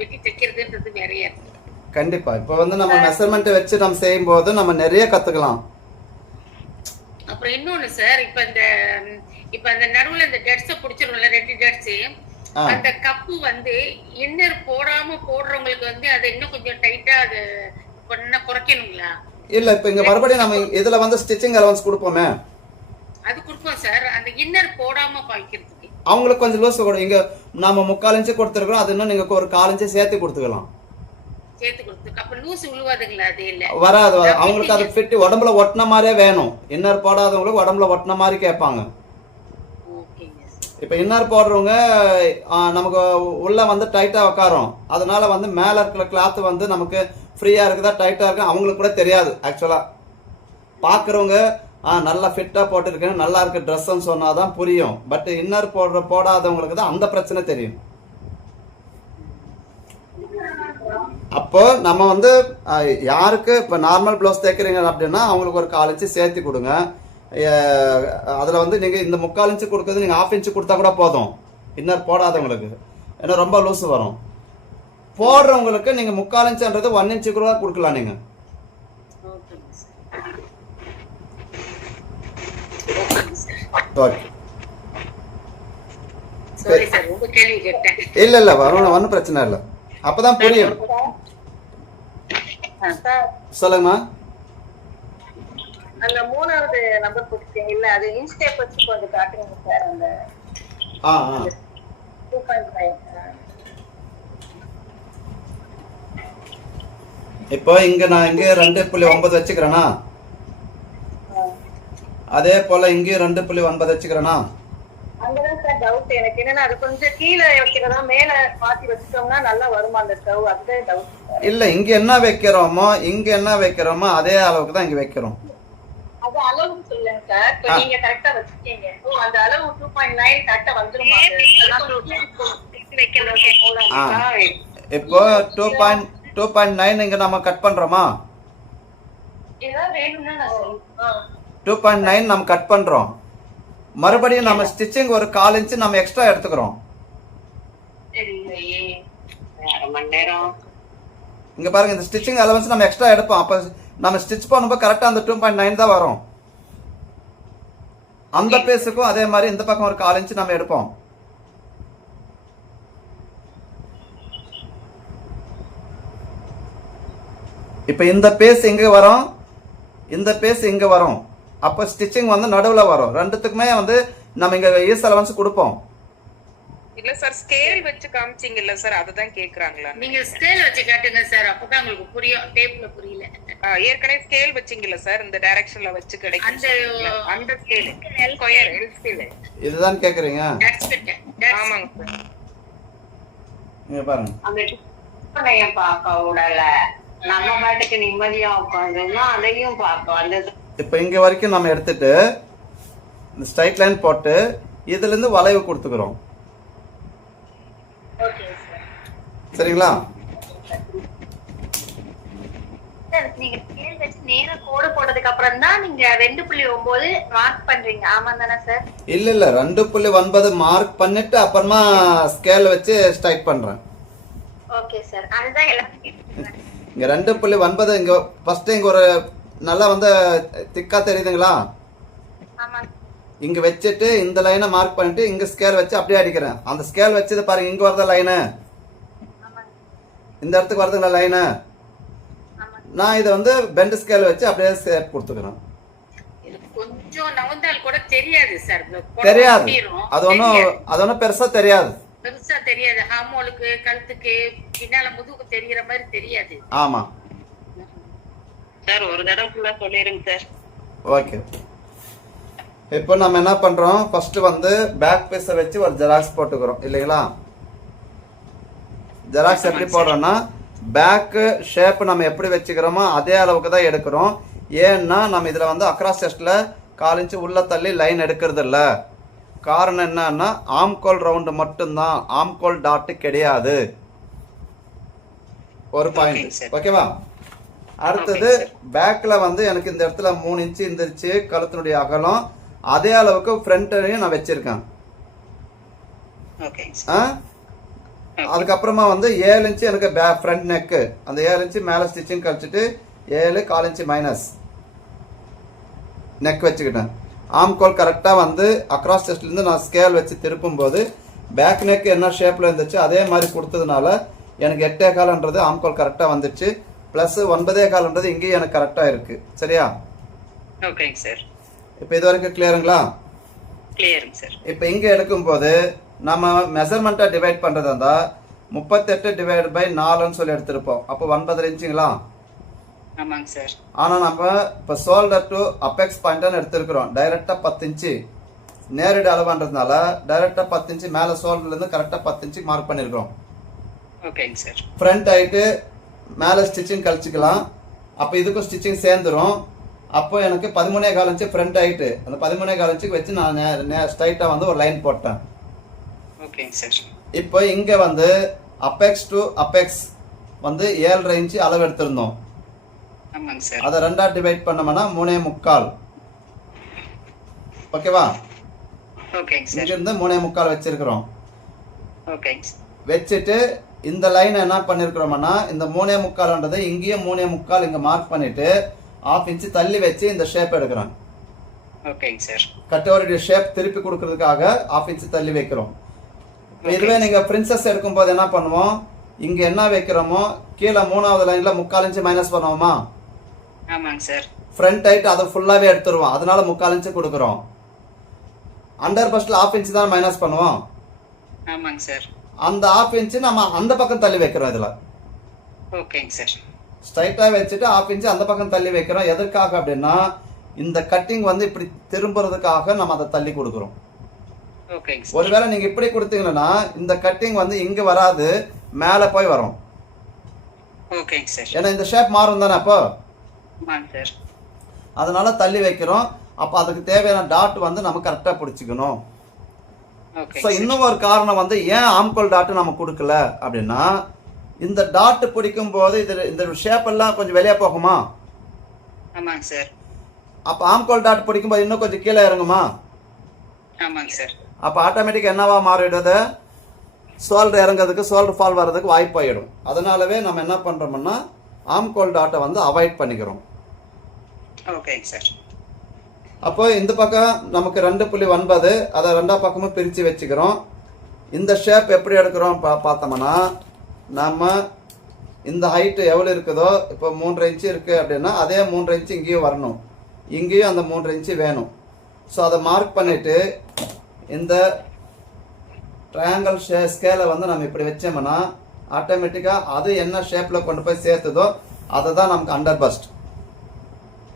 வெட்டி தைக்கிறதுன்றது வேறையா இருக்கு. கண்டிப்பா. இப்ப வந்து நம்ம மெஷர்மெண்ட் வச்சு நம்ம செய்யும் போது நம்ம நிறைய கத்துக்கலாம். அப்புறம் இன்னொன்னு சார், இப்ப அந்த நடுவுல இந்த டட்ஸ் புடிச்சிருக்கோம்ல 2 டட்ஸ், அந்த கப்பு வந்து இன்னர் போடாம போடுறவங்களுக்கு வந்து அது இன்னும் கொஞ்சம் டைட்டா அது பண்ண குறைக்கணுங்களா? இல்ல, இப்ப இங்க மறுபடியும் நம்ம இதுல வந்து ஸ்டிச்சிங் அலவன்ஸ் கொடுப்போமே, அது கொடுப்போம் சார். அந்த இன்னர் போடாம பாய்க்கிறதுக்கு அவங்களுக்கு கொஞ்சம் லூஸ் கூட இங்க நாம 3/4 இன்ச்சு கொடுத்துருக்கோம். அது இன்னும் நீங்க ஒரு 1/4 இன்ச்சு சேர்த்து கொடுத்துக்கலாம். சேர்த்து கொடுத்துருக்கு. அப்ப லூஸ் விழுவாதுங்களா? அது இல்ல வராது. அவங்களுக்கு அது ஃபிட் உடம்புல ஒட்டின மாதிரியே வேணும். இன்னர் போடாதவங்களுக்கு உடம்புல ஒட்டின மாதிரி கேட்பாங்க. இப்ப இன்னர் போடுறவங்க நமக்கு உள்ள வந்து டைட்டா உட்காரும். அதனால வந்து மேல இருக்கிற கிளாத் வந்து நமக்கு ஃப்ரீயா இருக்குதா டைட்டா இருக்கு அவங்களுக்கு கூட தெரியாது. ஆக்சுவலா பாக்குறவங்க நல்லா ஃபிட்டா போட்டுருக்கேன் நல்லா இருக்கு ட்ரெஸ்ன்னு சொன்னாதான் புரியும். பட் இன்னர் போடாதவங்களுக்கு தான் அந்த பிரச்சனை தெரியும். அப்போ நம்ம வந்து யாருக்கு இப்போ நார்மல் ப்ளவுஸ் தைக்கிறீங்க அப்படின்னா அவங்களுக்கு ஒரு 1/4 இன்ச்சு சேர்த்து கொடுங்க. அதில் வந்து நீங்கள் இந்த 3/4 இன்ச்சு கொடுக்குறது நீங்கள் 1/2 இன்ச்சு கொடுத்தா கூட போதும் இன்னர் போடாதவங்களுக்கு. ஏன்னா ரொம்ப லூஸ் வரும். போடுறவங்களுக்கு நீங்கள் 3/4 இன்ச்சுன்றது 1 இன்ச்சு கூட கொடுக்கலாம். நீங்கள் இல்ல இல்ல வரும், ஒன்றும் பிரச்சனை இல்லை. அப்பதான் புரியும். சொல்லுங்கம்மா. அந்த 3வது நம்பர் கொடுத்தீங்கல்ல, அது இன்ஸ்டேப் வச்சு கொஞ்சம் காட்டுங்க சார். அந்த 2.5 இப்போ இங்க நான் இங்க 2.9 வச்சுக்கிறேனா, அதே போல இங்க 2.9 வச்சுக்கிறேனா. அங்கதான் சார் டவுட் எனக்கு. என்னன்னா அது கொஞ்சம் கீழே வைக்கிறதா மேல மாத்தி வச்சுட்டோம்னா நல்லா வருமா அந்த ஸ்டவ்? அதுதான் டவுட். இல்ல, இங்க என்ன வைக்கிறோமோ இங்க என்ன வைக்கிறோமோ அதே அளவுக்கு தான் இங்க வைக்கிறோம். அது அளவு சொல்லுங்க சார். இப்போ நீங்க கரெக்ட்டா வச்சிருக்கீங்க. அந்த அளவு 2.9 கரெக்ட்டா வந்துருமா? இப்போ 2.9 இங்க நம்ம கட் பண்றோமா? 2.9 நம்ம கட் பண்றோம். மறுபடியும் நம்ம ஸ்டிச்சிங் ஒரு 1/4 இன்ச்சு நம்ம எக்ஸ்ட்ரா எடுத்துக்கிறோம். இங்க பாருங்க, இந்த ஸ்டிச்சிங் அலவன்ஸ் நம்ம எக்ஸ்ட்ரா எடுப்போம். அப்ப நம்ம ஸ்டிச் பண்ணும்போது கரெக்டா அந்த 2.9 தான் வரும். அந்த பீஸுக்கும் அதே மாதிரி இந்த பக்கம் ஒரு 1/4 இன்ச்சு நம்ம எடுப்போம். இப்ப இந்த பீஸ் இங்க வரும், இந்த பீஸ் இங்க வரும். அப்ப ஸ்டிச்சிங் வந்து நடுவுல வரும். ரெண்டுத்துக்குமே வந்து நம்ம இங்க ஈஸ் அலவன்ஸ் கொடுப்போம். இல்ல சார், ஸ்கேல் வச்சு காமிச்சீங்கல்ல சார், அதுதான் கேக்குறாங்களா? நீங்க ஸ்கேல் வச்சு காட்டுங்க சார், அப்பதான் உங்களுக்கு புரியும். டேப்ல புரியல. ஏற்கனவே ஸ்கேல் வச்சீங்கல்ல சார், இந்த டைரக்ஷன்ல வச்சு கிடைக்கும் அந்த ஸ்கேல் ஸ்கொயர் எல் ஸ்கேல். இதுதான் கேக்குறீங்க? ஆமாங்க சார். இங்க பாருங்க, அந்த டிஸ்ப்ளேய பார்க்க விடல. நம்ம பாட்டுக்கு நிம்மதியா உட்கார்ந்தோம்னா அதையும் பார்க்க. அந்த இப்ப இங்க வரைக்கும் நம்ம எடுத்துட்டு இந்த ஸ்ட்ரைட் லைன் போட்டு இதுலேருந்து வளைவு கொடுத்துக்கிறோம். Okay sir. சரிங்களா? சார் நீங்க ஸ்கேல் வச்சு நேரா கோடு போட்டதுக்கு அப்புறம் தான் நீங்க 2.9 மார்க் பண்றீங்க, ஆமா தானே சார்? இல்ல 2.9 மார்க் பண்ணிட்டு அப்புறமா ஸ்கேல் வச்சு ஸ்ட்ரைக் பண்றேன். ஓகே சார், அதுதான் எல்லாரும் கேட்டுருக்காங்க. இங்க 2.9 இங்க ஃபர்ஸ்ட் இங்க ஒரு நல்லா வந்து திக்கா தெரியுதுங்களா? ஆமா. இங்க வச்சுட்டு இந்த லைனை மார்க் பண்ணிட்டு இங்க ஸ்கேல் வச்சு அப்படியே அடிக்கிறேன். அந்த ஸ்கேல் வச்சது பாருங்க, இங்க வரத லைனு இந்த இடத்துக்கு வருதுங்களா லைனு. நான் இதை வந்து பெண்ட் ஸ்கேல் வச்சு அப்படியே ஷேப் கொடுத்துக்கிறேன். கொஞ்சம் நவந்தால் கூட தெரியாது சார். தெரியாது, அது ஒன்றும் பெருசா தெரியாது. பெருசா தெரியாது. ஹார்மோனுக்கு கழுத்துக்கு பின்னால முதுகுக்கு தெரியற மாதிரி தெரியாது. ஆமா சார் ஒரு தடவை ஃபுல்லா சொல்லிருங்க சார். ஓகே. இப்போ நம்ம என்ன பண்றோம், ஃபர்ஸ்ட் வந்து பேக் பீஸை வச்சு ஒரு ஜெராக்ஸ் போட்டுக்கிறோம் இல்லைங்களா? ஜெராக்ஸ் எப்படி போடுறோம்னா பேக் ஷேப் நம்ம எப்படி வச்சுக்கிறோமோ அதே அளவுக்கு தான் எடுக்கிறோம். ஏன்னா நம்ம இதில் வந்து அக்ராஸ் செஸ்ட்ல 4 இன்ச்சு உள்ள தள்ளி லைன் எடுக்கிறது இல்லை. காரணம் என்னன்னா ஆம்கோல் ரவுண்டு மட்டும்தான், ஆம்கோல் டாட்டு கிடையாது. ஒரு பாயிண்ட் ஓகேவா? அடுத்தது பேக்ல வந்து எனக்கு இந்த இடத்துல 3 இன்ச்சு இருந்துருச்சு கழுத்தினுடைய அகலம், அதே அளவுக்கு ஃப்ரண்ட்லையும் நான் வச்சிருக்கேன். அதுக்கப்புறமா வந்து 7 இன்ச்சு எனக்கு ஃப்ரண்ட் நெக்கு, அந்த 7 இன்ச்சு மேலே ஸ்டிச்சிங் கழிச்சிட்டு 7 1/4 இன்ச்சு மைனஸ் நெக் வச்சுக்கிட்டேன். ஆம்கோல் கரெக்டாக வந்து அக்ராஸ் செஸ்ட்லேருந்து நான் ஸ்கேல் வச்சு திருப்பும் போது பேக் நெக் என்ன ஷேப்பில் இருந்துச்சு அதே மாதிரி கொடுத்ததுனால எனக்கு 8.25ன்றது ஆம்கோல் கரெக்டாக வந்துச்சு. ப்ளஸ் 9.25ன்றது இங்கேயும் எனக்கு கரெக்டாக இருக்குது. சரியா? ஓகேங்க சார். இப்போ இது வரைக்கும் கிளியருங்களா? கிளியருங்க சார். இப்போ இங்கே எடுக்கும்போது நம்ம மெஷர்மெண்ட்டை டிவைட் பண்ணுறதா இருந்தால் 38 டிவைட் பை 4ன்னு சொல்லி எடுத்திருப்போம். அப்போ 9 இன்ச்சுங்களா? ஆமாங்க சார். ஆனால் நம்ம இப்போ ஷோல்டர் டு அப்பெக்ஸ் பாயிண்ட்னு எடுத்திருக்கிறோம். டைரெக்டாக 10 இன்ச்சு நேரடி அளவுன்றதுனால டைரெக்டாக 10 இன்ச்சு மேலே ஷோல்டர்லேருந்து கரெக்டாக 10 இன்ச்சு மார்க் பண்ணியிருக்கிறோம். ஓகேங்க சார். ஃப்ரண்ட் ஹைட்டு மேலே ஸ்டிச்சிங் கழிச்சிக்கலாம். அப்போ இதுக்கும் ஸ்டிச்சிங் சேர்ந்துடும். அப்போ எனக்கு 13.25 இன்ச்சு ஃப்ரண்ட் ஹைட்டு, அந்த 13.25 இன்ச்சுக்கு வச்சு நான் ஸ்ட்ரைட்டாக வந்து ஒரு லைன் போட்டேன். ஓகேங்க சார். இப்போ இங்கே வந்து அப்பெக்ஸ் டு அப்பெக்ஸ் வந்து 7.5 இன்ச்சு அளவு எடுத்திருந்தோம். ஆமாங்க சார். அதை 2ஆ டிவைட் பண்ணோம்னா 3.25. ஓகேவா? ஓகேங்க சார். இங்கிருந்து 3.25 வச்சிருக்கிறோம். ஓகேங்க. வச்சுட்டு இந்த லைன் என்ன பண்ணிருக்கிறோம்னா இந்த 3.25ன்றது இங்கேயும் 3.25 இங்க மார்க் பண்ணிட்டு 1/2 இன்ச்சு தள்ளி வச்சு இந்த ஷேப் எடுக்கிறோம். ஓகேங்க சார். கட்டோரியுடைய ஷேப் திருப்பி கொடுக்கறதுக்காக 1/2 இன்ச்சு தள்ளி வைக்கிறோம். இதுவே நீங்க பிரின்சஸ் எடுக்கும்போது என்ன பண்ணுவோம், இங்க என்ன வைக்கிறோமோ கீழே 3வது லைன்ல 3/4 இன்ச்சு மைனஸ் பண்ணுவோமா? ஆமாங்க சார். ஃப்ரண்ட் ஹைட் அதை ஃபுல்லாவே எடுத்துருவோம், அதனால 3/4 இன்ச்சு கொடுக்குறோம். அண்டர் பஸ்ட்ல 1/2 இன்ச்சு தான் மைனஸ் பண்ணுவோம். ஆமாங்க சார். அந்த 1/2 இன்ச்சு நம்ம அந்த பக்கம் தள்ளி வைக்கிறோம். இதுல ஓகேங்க சார். ஸ்ட்ரைட்டா வச்சுட்டு 1/2 இன்ச்சு அந்த பக்கம் தள்ளி வைக்கிறோம். எதற்காக அப்படின்னா இந்த கட்டிங் வந்து இப்படி திரும்புறதுக்காக நம்ம அதை தள்ளி கொடுக்குறோம். ஓகேங்க சார். ஒருவேளை நீங்க இப்படி கொடுத்தீங்கன்னா இந்த கட்டிங் வந்து இங்க வராது, மேலே போய் வரும். ஓகேங்க சார். ஏன்னா இந்த ஷேப் மாறும் தானே அப்போ. ஆமாங்க சார். அதனால தள்ளி வைக்கிறோம். அப்போ அதுக்கு தேவையான டாட் வந்து நம்ம கரெக்டா பிடிச்சிக்கணும். ஸோ இன்னும் ஒரு காரணம் வந்து ஏன் ஆம்கோல் டாட் நம்ம கொடுக்கல அப்படின்னா இந்த டாட் பிடிக்கும் போது இது இந்த ஷேப் எல்லாம் கொஞ்சம் வெளியே போகுமா? ஆமாங்க சார். அப்போ ஆம்கோல் டாட் பிடிக்கும் போது இன்னும் கொஞ்சம் கீழே இறங்குமா? ஆமாங்க சார். அப்போ ஆட்டோமேட்டிக் என்னவா மாறிடுது, ஷோல்டர் இறங்கிறதுக்கு ஷோல்டர் ஃபால் வர்றதுக்கு வாய்ப்பு ஆகிடும். அதனாலவே நம்ம என்ன பண்றோம்னா ஆம்கோல் டாட்டை வந்து அவாய்ட் பண்ணிக்கிறோம். ஓகேங்க சார். அப்போ இந்த பக்கம் நமக்கு 2.9 அதை 2ஆ பக்கமும் பிரித்து வச்சுக்கிறோம். இந்த ஷேப் எப்படி எடுக்கிறோம் பார்த்தோம்னா நம்ம இந்த ஹைட்டு எவ்வளோ இருக்குதோ, இப்போ 3.5 இன்ச்சு இருக்குது அப்படின்னா அதே 3.5 இன்ச்சு இங்கேயும் வரணும், இங்கேயும் அந்த 3.5 இன்ச்சு வேணும். ஸோ அதை மார்க் பண்ணிவிட்டு இந்த ட்ரையாங்கிள் ஸ்கேலை வந்து நம்ம இப்படி வச்சோம்னா ஆட்டோமேட்டிக்காக அது என்ன ஷேப்பில் கொண்டு போய் சேர்த்துதோ அதை தான் நமக்கு அண்டர் பஸ்ட்.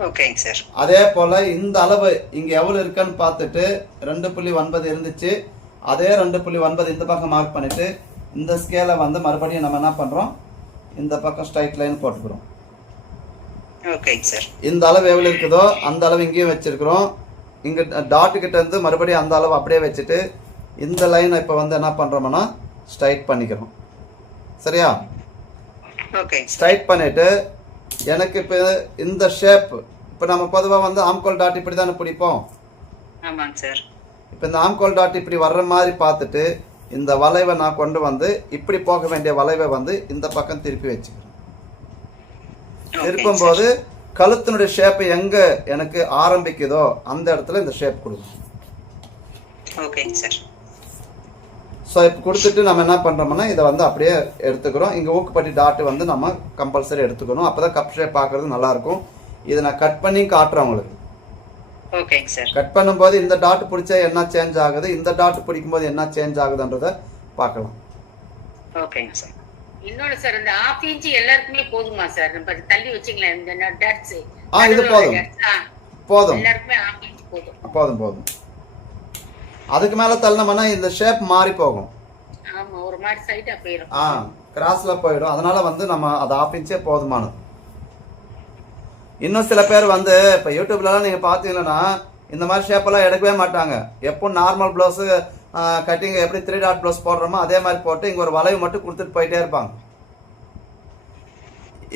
ஓகேங்க சார். அதே போல் இந்த அளவு இங்கே எவ்வளோ இருக்குன்னு பார்த்துட்டு 2.9 இருந்துச்சு, அதே 2.9 இந்த பக்கம் மார்க் பண்ணிவிட்டு இந்த ஸ்கேலை வந்து மறுபடியும் நம்ம என்ன பண்ணுறோம், இந்த பக்கம் ஸ்ட்ரைட் லைன் போட்டுக்கிறோம். ஓகேங்க சார். இந்த அளவு எவ்வளோ இருக்குதோ அந்த அளவு இங்கேயும் வச்சிருக்கிறோம். இங்கே டாட்டுக்கிட்ட இருந்து மறுபடியும் அந்த அளவு அப்படியே வச்சுட்டு இந்த லைனை இப்போ வந்து என்ன பண்ணுறோம்னா ஸ்ட்ரைட் பண்ணிக்கிறோம். சரியா? ஓகே. ஸ்ட்ரைட் பண்ணிவிட்டு எனக்கு இப்போ இந்த ஷேப், இப்போ நம்ம பொதுவாக வந்து ஆம்கோல் டாட் இப்படி தானே பிடிப்போம். ஆமாங்க சார். இப்போ இந்த ஆம்கோல் டாட் இப்படி வர்ற மாதிரி பார்த்துட்டு இந்த வளைவை நான் கொண்டு வந்து இப்படி போக வேண்டிய வளைவை வந்து இந்த பக்கம் திருப்பி வச்சுக்கிறேன். திருப்பும் போது கழுத்தினுடைய ஷேப் எங்க எனக்கு ஆரம்பிக்குதோ அந்த இடத்துல இந்த ஷேப் கொடுக்கும். ஓகேங்க சார். ஸோ இப்போ கொடுத்துட்டு நம்ம என்ன பண்ணுறோம்னா இதை வந்து அப்படியே எடுத்துக்கிறோம். இங்கே ஊக்குப்பட்டி டாட்டு வந்து நம்ம கம்பல்சரி எடுத்துக்கணும். அப்போ தான் கப் ஷேப் பார்க்குறது நல்லாயிருக்கும். இதை நான் கட் பண்ணி காட்டுறேன் உங்களுக்கு. ஓகேங்க சார். கட் பண்ணும்போது இந்த டாட் பிடிச்சா என்ன சேஞ்ச் ஆகுது, இந்த டாட் பிடிக்கும்போது என்ன சேஞ்ச் ஆகுதுன்றதை பார்க்கலாம். ஓகேங்க சார். இன்னொன்னு சார், இந்த 1/2 இன்ச் எல்லாருக்குமே போதுமா சார்? நம்ம தள்ளி வச்சிங்களா இந்த டாட்ஸ்? இது போதும் போதும் எல்லாருக்குமே 1/2 இன்ச் போதும். போதும் போதும். அதுக்கு மேலே தள்ளனோம்னா இந்த ஷேப் மாறி போகும். ஆமா, ஒரு மாதிரி சைடா போயிடும். கிராஸ்ல போயிடும். அதனால வந்து நம்ம அது 1/2 இன்ச்சே போதுமானது. இன்னும் சில பேர் வந்து இப்போ யூடியூப்லலாம் நீங்கள் பார்த்தீங்கன்னா இந்த மாதிரி ஷேப்பெல்லாம் எடுக்கவே மாட்டாங்க. எப்போ நார்மல் ப்ளவுஸு கட்டிங் எப்படி 3 டாட் ப்ளவுஸ் போடுறோமோ அதே மாதிரி போட்டு இங்கே ஒரு வளைவு மட்டும் கொடுத்துட்டு போயிட்டே இருப்பாங்க.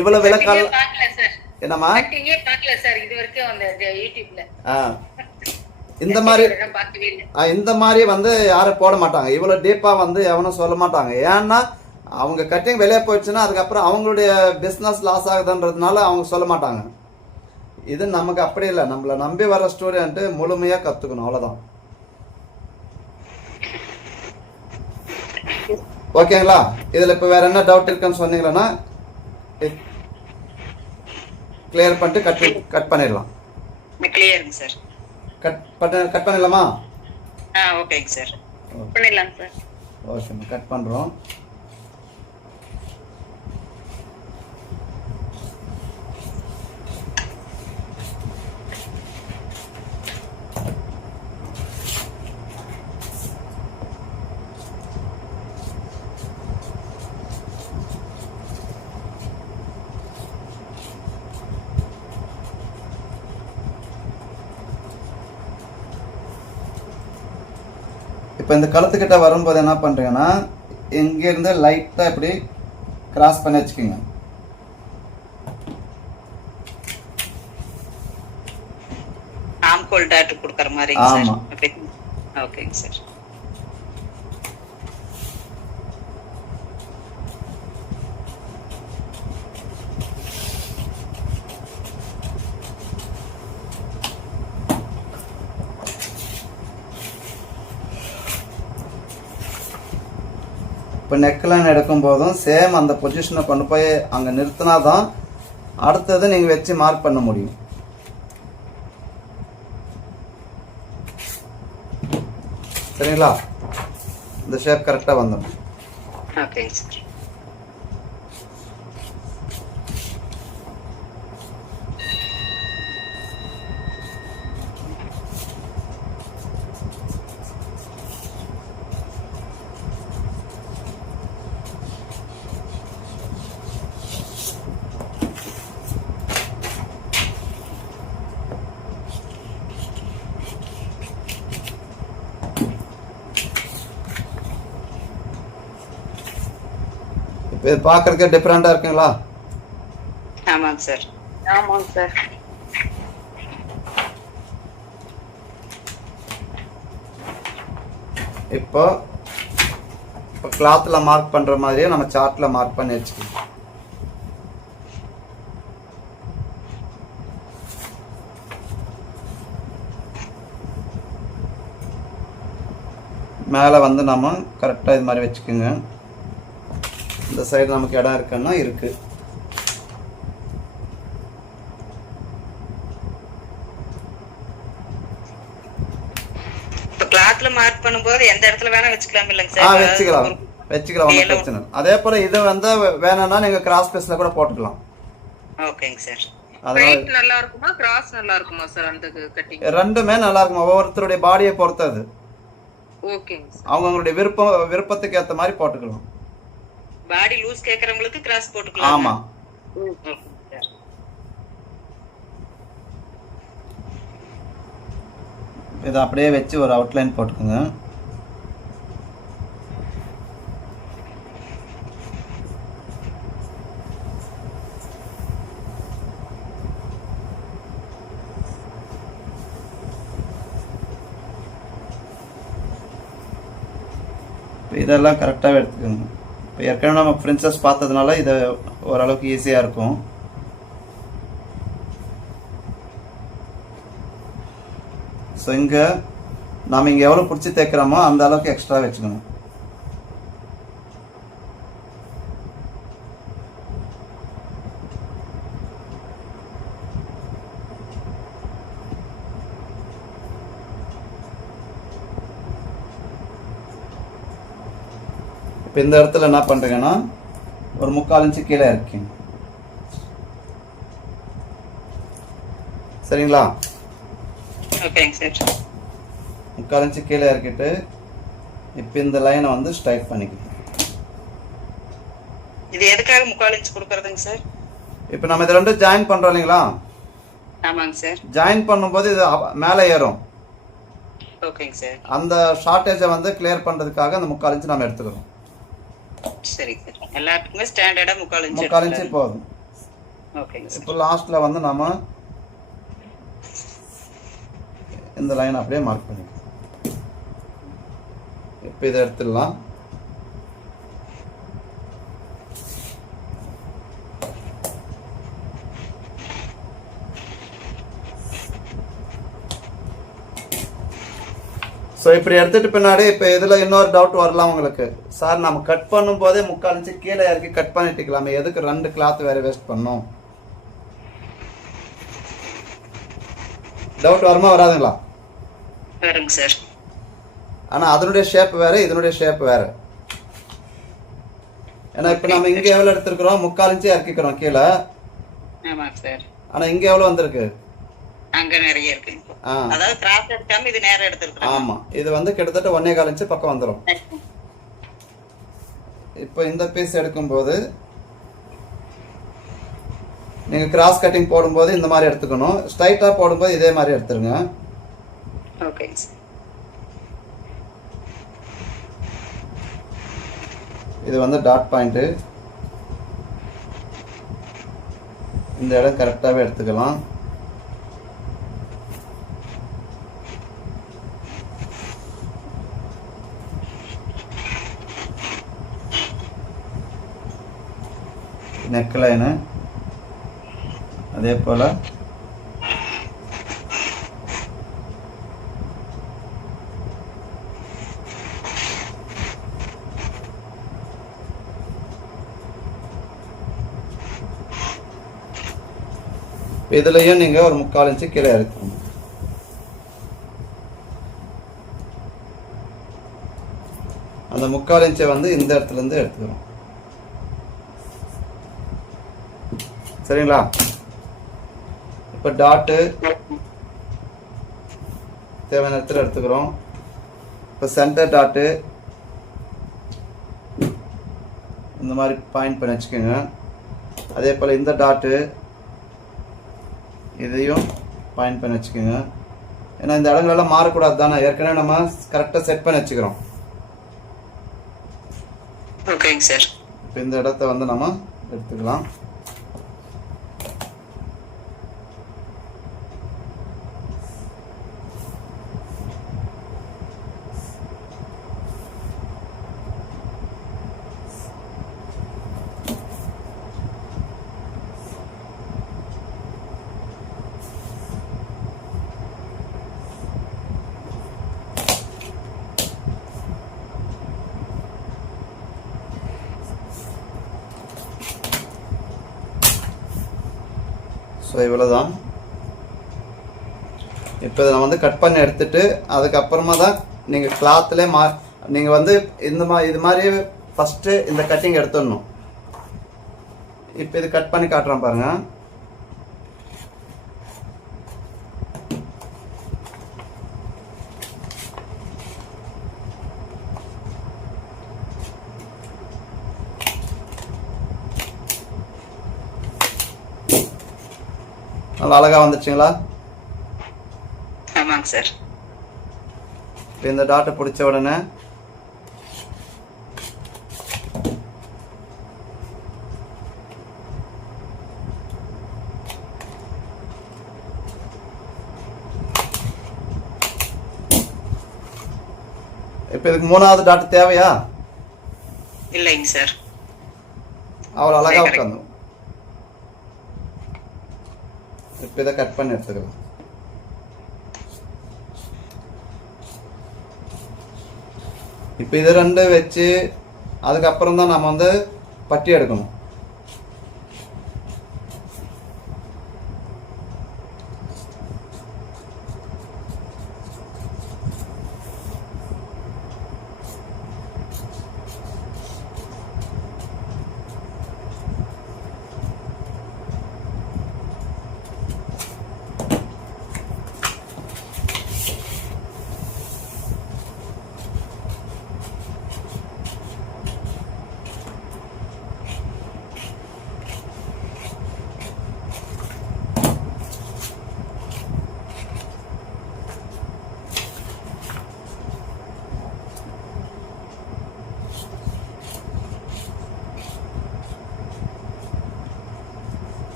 இவ்வளோ விளக்கால் என்னம்மா இந்த மாதிரி வந்து யாரும் போட மாட்டாங்க. இவ்வளோ டீப்பாக வந்து எவனும் சொல்ல மாட்டாங்க. ஏன்னா அவங்க கட்டிங் வெளியே போயிடுச்சுன்னா அதுக்கப்புறம் அவங்களுடைய பிஸ்னஸ் லாஸ் ஆகுதுன்றதுனால அவங்க சொல்ல மாட்டாங்க. இது நமக்கு அப்படி இல்லை. நம்மளை நம்பி வர ஸ்டூடெண்ட்டு முழுமையாக கற்றுக்கணும், அவ்வளோதான். ஓகேங்களா? இதில் இப்போ வேற என்ன டவுட் இருக்குன்னு சொன்னீங்கன்னா கிளியர் பண்ணிட்டு கட் பண்ணிடலாம். கிளியருங்க சார். கட் பண்ணிடலாமா? ஓகேங்க சார். பண்ணிடலாம் சார். ஓகே, கட் பண்ணுறோம். இப்போ இந்த கழுத்துக்கிட்ட வரும்போது என்ன பண்ணுறீங்கன்னா இங்கேருந்து லைட்டாக இப்படி கிராஸ் பண்ணி வச்சுக்கோங்க. ஆம்கோல் டாட் கொடுக்குற மாதிரி. ஆமாம். ஓகேங்க சார். இப்போ நெக்லைன் எடுக்கும் போதும் சேம் அந்த பொசிஷனை கொண்டு போய் அங்கே நிறுத்தினா தான் அடுத்தது நீங்கள் வச்சு மார்க் பண்ண முடியும். சரிங்களா? இந்த ஷேப் கரெக்டாக வந்துடும். ஓகேங்க சார். இப்போ இது பார்க்கறதுக்கே டிஃப்ரெண்டாக இருக்குங்களா? ஆமாங்க சார். ஆமாங்க சார். இப்போ கிளாத்தில் மார்க் பண்ணுற மாதிரியே நம்ம சார்ட்டில் மார்க் பண்ணி வச்சுக்கணும். மேலே வந்து நம்ம கரெக்டாக இது மாதிரி வச்சுக்கோங்க. இந்த சைடு நமக்கு இடம் இருக்குன்னா இருக்கு. கிளாத்ல மார்க் பண்ணும்போது எந்த இடத்துல வேணா வச்சுக்கலாம் இல்லங்க சார்? வச்சுக்கலாம் ஒன்றும் பிரச்சனை. அதே போல இது வந்து வேணும்னா நீங்க கிராஸ் பீஸ்ல கூட போட்டுக்கலாம். ஓகேங்க சார். ஸ்ட்ரைட் நல்லா இருக்குமா கிராஸ் நல்லா இருக்குமா சார்? அந்த கட்டிங் ரெண்டுமே நல்லா இருக்கும். ஒவ்வொருத்தருடைய பாடியை பொறுத்தது. ஓகேங்க சார். அவங்களுடைய விருப்பத்துக்கு ஏற்ற மாதிரி போட்டுக்கலாம். பாடி லூஸ் கேக்குறவங்களுக்கு கிராஸ் போட்டுக்கலாம். ஆமா. இதை அப்படியே வச்சு ஒரு அவுட்லைன் போட்டுக்கோங்க. இதெல்லாம் கரெக்டாகவே எடுத்துக்கோங்க. இப்போ ஏற்கனவே நம்ம பிரின்சஸ் பார்த்ததுனால இதை ஓரளவுக்கு ஈஸியாக இருக்கும். ஸோ இங்கே நாம் இங்கே எவ்வளோ பிடிச்சி தைக்கிறோமோ அந்த அளவுக்கு எக்ஸ்ட்ரா வச்சுக்கணும். இப்போ இந்த இடத்துல என்ன பண்ணுறீங்கன்னா ஒரு 3/4 இன்ச்சு கீழே இறக்கிங்க. சரிங்களா? ஓகேங்க சார். 3/4 இன்ச்சு கீழே இறக்கிட்டு இப்போ இந்த லைனை வந்து ஸ்ட்ரைட் பண்ணிக்கணும். இது எதுக்காக 3/4 இன்ச் கொடுக்கறதுங்க சார்? இப்போ நம்ம இது ரெண்டும் ஜாயின் பண்ணுறோம் இல்லைங்களா? ஆமாங்க சார். ஜாயின் பண்ணும்போது இது மேலே ஏறும். ஓகேங்க சார். அந்த ஷார்ட்டேஜை வந்து கிளியர் பண்ணுறதுக்காக அந்த 3/4 இன்ச்சு நம்ம எடுத்துக்கிறோம். சரிங்க சார். எல்லாத்துக்குமே ஸ்டாண்டர்டா 3/4 இன்ச். 3/4 இன்ச்சு போதும். ஓகேங்க சார். இப்போ லாஸ்ட்டில் வந்து நம்ம இந்த லைன் அப்படியே மார்க் பண்ணிக்கலாம். இப்போ இதை எடுத்துடலாம். ஸோ இப்படி எடுத்துட்டு பின்னாடி இப்போ இதில் இன்னொரு டவுட் வரலாம் உங்களுக்கு. சார் நம்ம கட் பண்ணும்போதே 3/4 இன்ச்சு கீழே இறக்கி கட் பண்ணிட்டுக்கலாமே, எதுக்கு 2 கிளாத் வேறு வேஸ்ட் பண்ணோம்? டவுட் வருமா வராதுங்களா? வருங்க சார். ஆனால் அதனுடைய ஷேப் வேறு, இதனுடைய ஷேப் வேறு. ஏன்னா இப்போ நம்ம இங்கே எவ்வளோ எடுத்துருக்குறோம்? 3/4 இன்ச்சு இறக்கிக்கிறோம் கீழே. ஆமாங்க சார். ஆனால் இங்கே எவ்வளோ வந்திருக்கு? அங்க நிறைய இருக்கு. அதாவது கிராஸ் எடுக்காம இது நேரா எடுத்துருக்கோம். ஆமா, இது வந்து கிட்டத்தட்ட 1.25 இன்ச்சு பக்கம் வந்துடும். இப்போ இந்த பீஸ் எடுக்கும்போது நீங்க கிராஸ் கட்டிங் போடும்போது இந்த மாதிரி எடுத்துக்கணும். ஸ்ட்ரைட்டா போடும்போது இதே மாதிரி எடுத்துருங்க. ஓகேங்க சார். இது வந்து டாட் பாயிண்ட். இந்த இடம் கரெக்டாகவே எடுத்துக்கலாம். நெக் லைனு அதே போல் இதுலையும் நீங்கள் ஒரு 3/4 இன்ச்சு கீழே இறக்கணும். அந்த 3/4 இன்ச்சை வந்து இந்த இடத்துலேருந்து எடுத்துக்கிறோம். சரிங்களா? இப்போ டாட்டு தேவையான இடத்துல எடுத்துக்கிறோம். இப்போ சென்டர் டாட்டு இந்த மாதிரி பாயிண்ட் பண்ணி வச்சுக்கோங்க. அதே போல் இந்த டாட்டு இதையும் பாயிண்ட் பண்ணி வச்சுக்கோங்க. ஏன்னா இந்த இடங்களெல்லாம் மாறக்கூடாது தானே, ஏற்கனவே நம்ம கரெக்டாக செட் பண்ணி வச்சுக்கிறோம். ஓகேங்க சார். இப்போ இந்த இடத்த வந்து நம்ம எடுத்துக்கலாம். ஸோ இவ்வளோதான். இப்போ இதை நான் வந்து கட் பண்ணி எடுத்துட்டு அதுக்கப்புறமா தான் நீங்கள் கிளாத்லேயே நீங்கள் வந்து இது மாதிரி ஃபஸ்ட்டு இந்த கட்டிங் எடுத்துடணும். இப்போ இது கட் பண்ணி காட்டுறேன் பாருங்கள். நல்லா அழகாக வந்துச்சுங்களா? ஆமாங்க சார். இப்போ இந்த டாட்டை பிடிச்ச உடனே இப்போ இதுக்கு 3வது டாட் தேவையா? இல்லைங்க சார். அவ்வளோ அழகா உட்காந்து. இப்போ இதை கட் பண்ணி எடுத்துக்கலாம். இப்போ இது 2 வச்சு அதுக்கப்புறம் தான் நம்ம வந்து பட்டி எடுக்கணும்.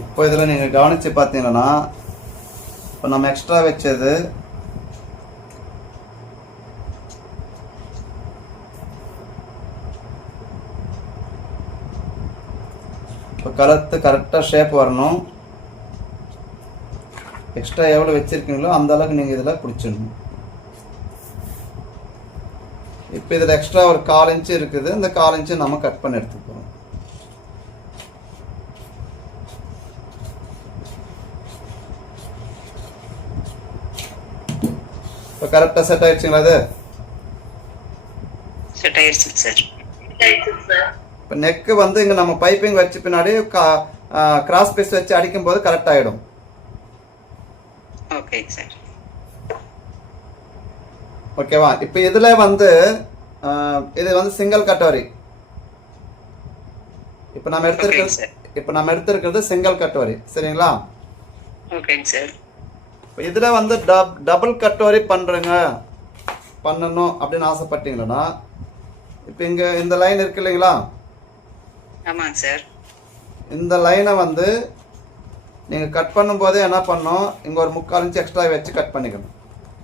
இப்போ இதில் நீங்கள் கவனித்து பார்த்தீங்கன்னா இப்போ நம்ம எக்ஸ்ட்ரா வச்சது இப்போ கரெக்டாக ஷேப் வரணும். எக்ஸ்ட்ரா எவ்வளோ வச்சுருக்கீங்களோ அந்த அளவுக்கு நீங்கள் இதில் பிடிச்சிடணும். இப்போ இதில் எக்ஸ்ட்ரா ஒரு 1/4 இன்ச்சு இருக்குது. இந்த 1/4 இன்ச்சு நம்ம கட் பண்ணி எடுத்துக்கிறோம். இப்போ கரெக்டாக செட் ஆயிடுச்சுங்களா? அது செட் ஆயிடுச்சு சார். இப்போ நெக்கு வந்து இங்கே நம்ம பைப்பிங் வச்ச பின்னாடி கிராஸ் பீஸ் வச்சு அடிக்கும் போது கரெக்ட் ஆகிடும். Okay sir. ஓகேவா? இப்போ இதில் வந்து இது வந்து சிங்கிள் கட்டோரி. இப்போ நம்ம எடுத்திருக்கிறது சிங்கிள் கட்டோரி. சரிங்களா? ஓகேங்க சார். இப்போ இதில் வந்து டபுள் கட்டோரி பண்ணணும் அப்படின்னு ஆசைப்பட்டீங்கன்னா இப்போ இங்கே இந்த லைன் இருக்கு இல்லைங்களா? ஆமாங்க சார். இந்த லைனை வந்து நீங்கள் கட் பண்ணும்போதே என்ன பண்ணணும், இங்கே ஒரு 3/4 இன்ச்சு எக்ஸ்ட்ரா வச்சு கட் பண்ணிக்கணும்.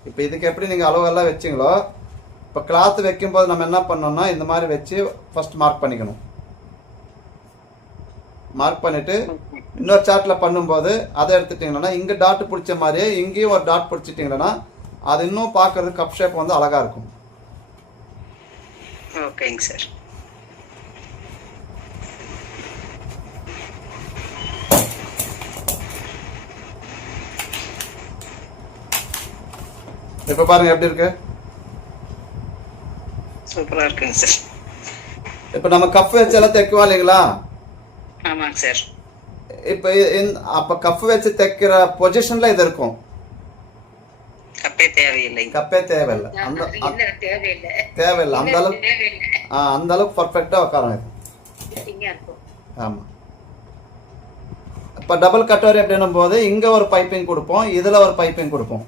இப்போ இதுக்கு எப்படி நீங்கள் அளவெல்லாம் வச்சிங்களோ இப்போ கிளாத் வைக்கும்போது நம்ம என்ன பண்ணோம்னா இந்த மாதிரி வச்சு ஃபஸ்ட் மார்க் பண்ணிக்கணும். மார்க் பண்ணிவிட்டு இன்னொரு சார்ட்டில் பண்ணும்போது அதை எடுத்துட்டிங்கன்னா இங்கே டாட் பிடிச்ச மாதிரியே இங்கேயும் ஒரு டாட் பிடிச்சிட்டிங்கன்னா அது இன்னும் பார்க்கறது கப் ஷேப் வந்து அழகாக இருக்கும். ஓகேங்க சார். இப்போ பாருங்க எப்படி இருக்கு. சூப்பரா இருக்குங்க சார். இப்போ நம்ம கப் வச்சு எல்லாம் தைக்குவா இல்லைங்களா? ஆமாங்க சார். இப்போ அப்போ கப் வச்சு தைக்கிற பொசிஷன்ல இது இருக்கும். கப்பே தேவையில்லை. கப்பே தேவையில்லை. தேவையில்லை. அந்த அளவுக்கு பர்ஃபெக்டா உட்காரும் இது. ஆமா. இப்போ டபுள் கட்டோரி அப்படின்னும் போது இங்க ஒரு பைப்பிங் கொடுப்போம், இதுல ஒரு பைப்பிங் கொடுப்போம்.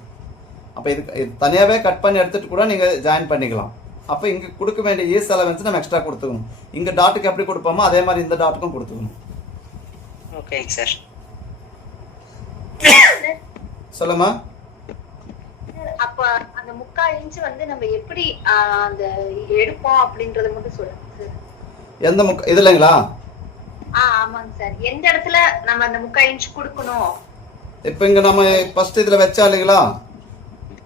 அப்போ இது தனியாவே கட் பண்ணி எடுத்துட்டு கூட நீங்க ஜாயின் பண்ணிக்கலாம். அப்போ இங்க கொடுக்க வேண்டிய ஈஸ் அலவன்ஸ் நம்ம எக்ஸ்ட்ரா கொடுத்துக்கணும். இங்க டாட்டுக்கு எப்படி கொடுப்போமோ அதே மாதிரி இந்த டாட்டுக்கும் கொடுத்துக்கணும். ஓகேங்க சார். சொல்லுமா. அப்ப அந்த 3/4 இன்ச் வந்து நம்ம எப்படி அந்த எடுப்போம் அப்படின்றத மட்டும் சொல்லுங்க சார். எந்த இது இல்லைங்களா? ஆமாங்க சார். எந்த இடத்துல நம்ம அந்த 3/4 இன்ச் கொடுக்கணும்? இப்போ இங்க நம்ம ஃபர்ஸ்ட் இதுல வச்சா இல்லைங்களா?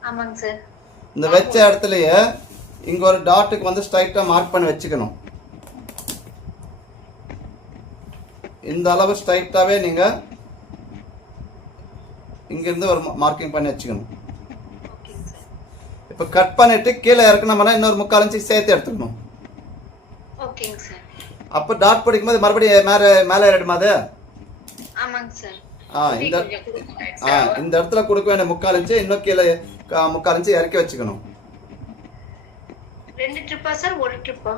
ஆமாங்க சார். இந்த வச்ச இடத்துலயே இங்க ஒரு டாட்டுக்கு வந்து ஸ்ட்ரைட்டா மார்க் பண்ணி வச்சுக்கணும். இந்த அளவு ஸ்ட்ரைட்டாவே நீங்க இங்க இருந்து ஒரு மார்க்கிங் பண்ணி வச்சுக்கணும். இப்ப கட் பண்ணிட்டு கீழே இறக்கணும்னா இன்னொரு 3/4 இன்ச்சு சேர்த்து எடுத்துக்கணும். ஓகேங்க சார். அப்ப டாட் பிடிக்கும்போது மறுபடியும் மேலே ஏறிடுமா அது? ஆமாங்க சார். இந்த இடத்துல கொடுக்க வேண்டிய 3/4 இன்ச்சு இன்னும் கீழே 3/4 இன்ச்சு இறக்கி வச்சுக்கணும். 2 ட்ரிப்பா சார், 1 ட்ரிப்பா?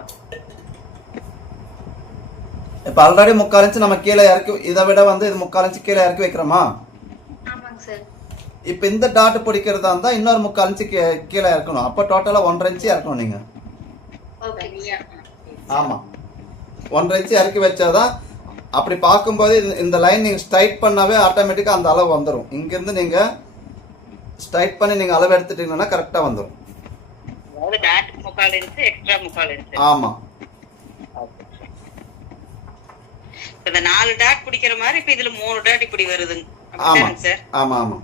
இப்ப ஆல்ரெடி 3/4 இன்ச்சு நம்ம கீழே இறக்கி, இதை விட வந்து இது 3/4 இன்ச்சு கீழே இறக்கி வைக்கிறோமா? ஆமாங்க சார். இப்ப இந்த டாட் பிடிக்கிறதா இருந்தா இன்னொரு 3/4 இன்ச்சு கீழே இறக்கணும். அப்ப டோட்டலா 1.5 இன்ச்சு இறக்கணும் நீங்க. ஆமா, 1.5 இன்ச்சு இறக்கி வச்சாதான். அப்படி பார்க்கும்போது இந்த லைன் நீங்க ஸ்ட்ரைட் பண்ணாவே ஆட்டோமேட்டிக்கா அந்த அளவு வந்துடும். இங்க இருந்து நீங்க ஸ்ட்ரைட் பண்ணி நீங்க அளவு எடுத்துட்டீங்கன்னா கரெக்டா வந்துடும். ஆமா, இந்த 4 டாட் பிடிக்கிற மாதிரி இப்ப இதுல 3 டாட் இப்படி வருது. ஆமா சார். ஆமா ஆமா,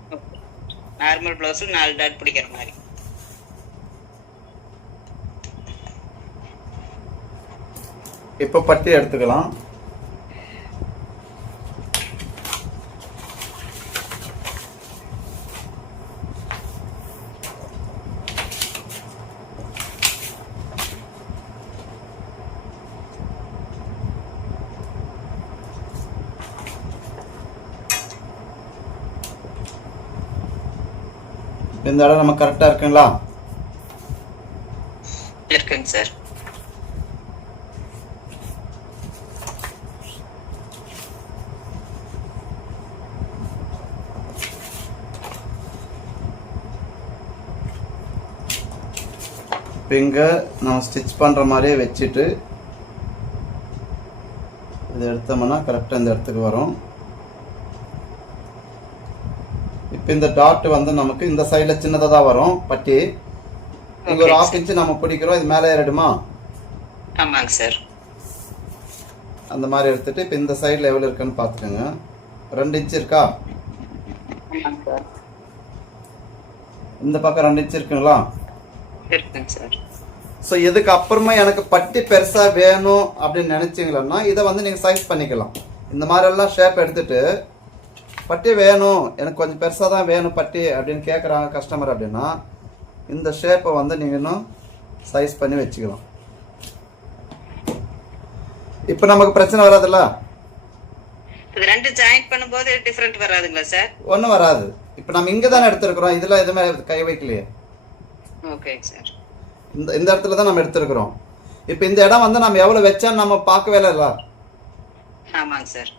நார்மல் ப்ளவுஸ்ல 4 டாட் பிடிக்கிற மாதிரி. இப்ப பட்டி எடுத்துக்கலாம். இந்த இடம் நம்ம கரெக்டா இருக்குங்களா? இருக்குங்க சார். இங்க நம்ம ஸ்டிச் பண்ற மாதிரியே வச்சுட்டு இதை எடுத்தோம்னா கரெக்டா இந்த இடத்துக்கு வரும். இப்போ இந்த டாட் வந்து நமக்கு இந்த சைடுல சின்னதா தான் வரும் பட்டி. இங்க ஒரு 1/2 இன்ச்சு நம்ம பிடிக்கிறோம், இது மேலே ஏறிடுமா? ஆமாங்க சார். அந்த மாதிரி எடுத்துட்டு இப்போ இந்த சைடுல எவ்வளவு இருக்குன்னு பாத்துக்கோங்க. 2 இன்ச்சு இருக்கா? இந்த பக்கம் 2 இன்ச்சு இருக்குங்களா? இருக்குங்க சார். ஸோ இதுக்கு அப்புறமா எனக்கு பட்டி பெருசா வேணும் அப்படின்னு நினைச்சீங்கன்னா இதை வந்து நீங்க சைஸ் பண்ணிக்கலாம். இந்த மாதிரி எல்லாம் ஷேப் எடுத்துட்டு பட்டி வேணும் எனக்கு கொஞ்சம் பெருசாக தான் வேணும் பட்டி அப்படின்னு கேட்குறாங்க கஸ்டமர் அப்படின்னா இந்த ஷேப்பை வந்து நீங்கள் இன்னும் சைஸ் பண்ணி வச்சுக்கலாம். இப்போ நமக்கு பிரச்சனை வராதுல்ல? இது ரெண்டு ஜாயின் பண்ணும்போது டிஃபரண்ட் வராதுங்களா சார்? ஒன்றும் வராது. இப்போ நம்ம இங்கே தானே எடுத்துருக்குறோம், இதில் எதுவுமே கை வைக்கலையே. Okay sir. இந்த இடத்துல தான் நம்ம எடுத்துருக்குறோம். இப்போ இந்த இடம் வந்து நம்ம எவ்வளோ வச்சான்னு நம்ம பார்க்கவே இல்லை. ஆமாங்க சார்.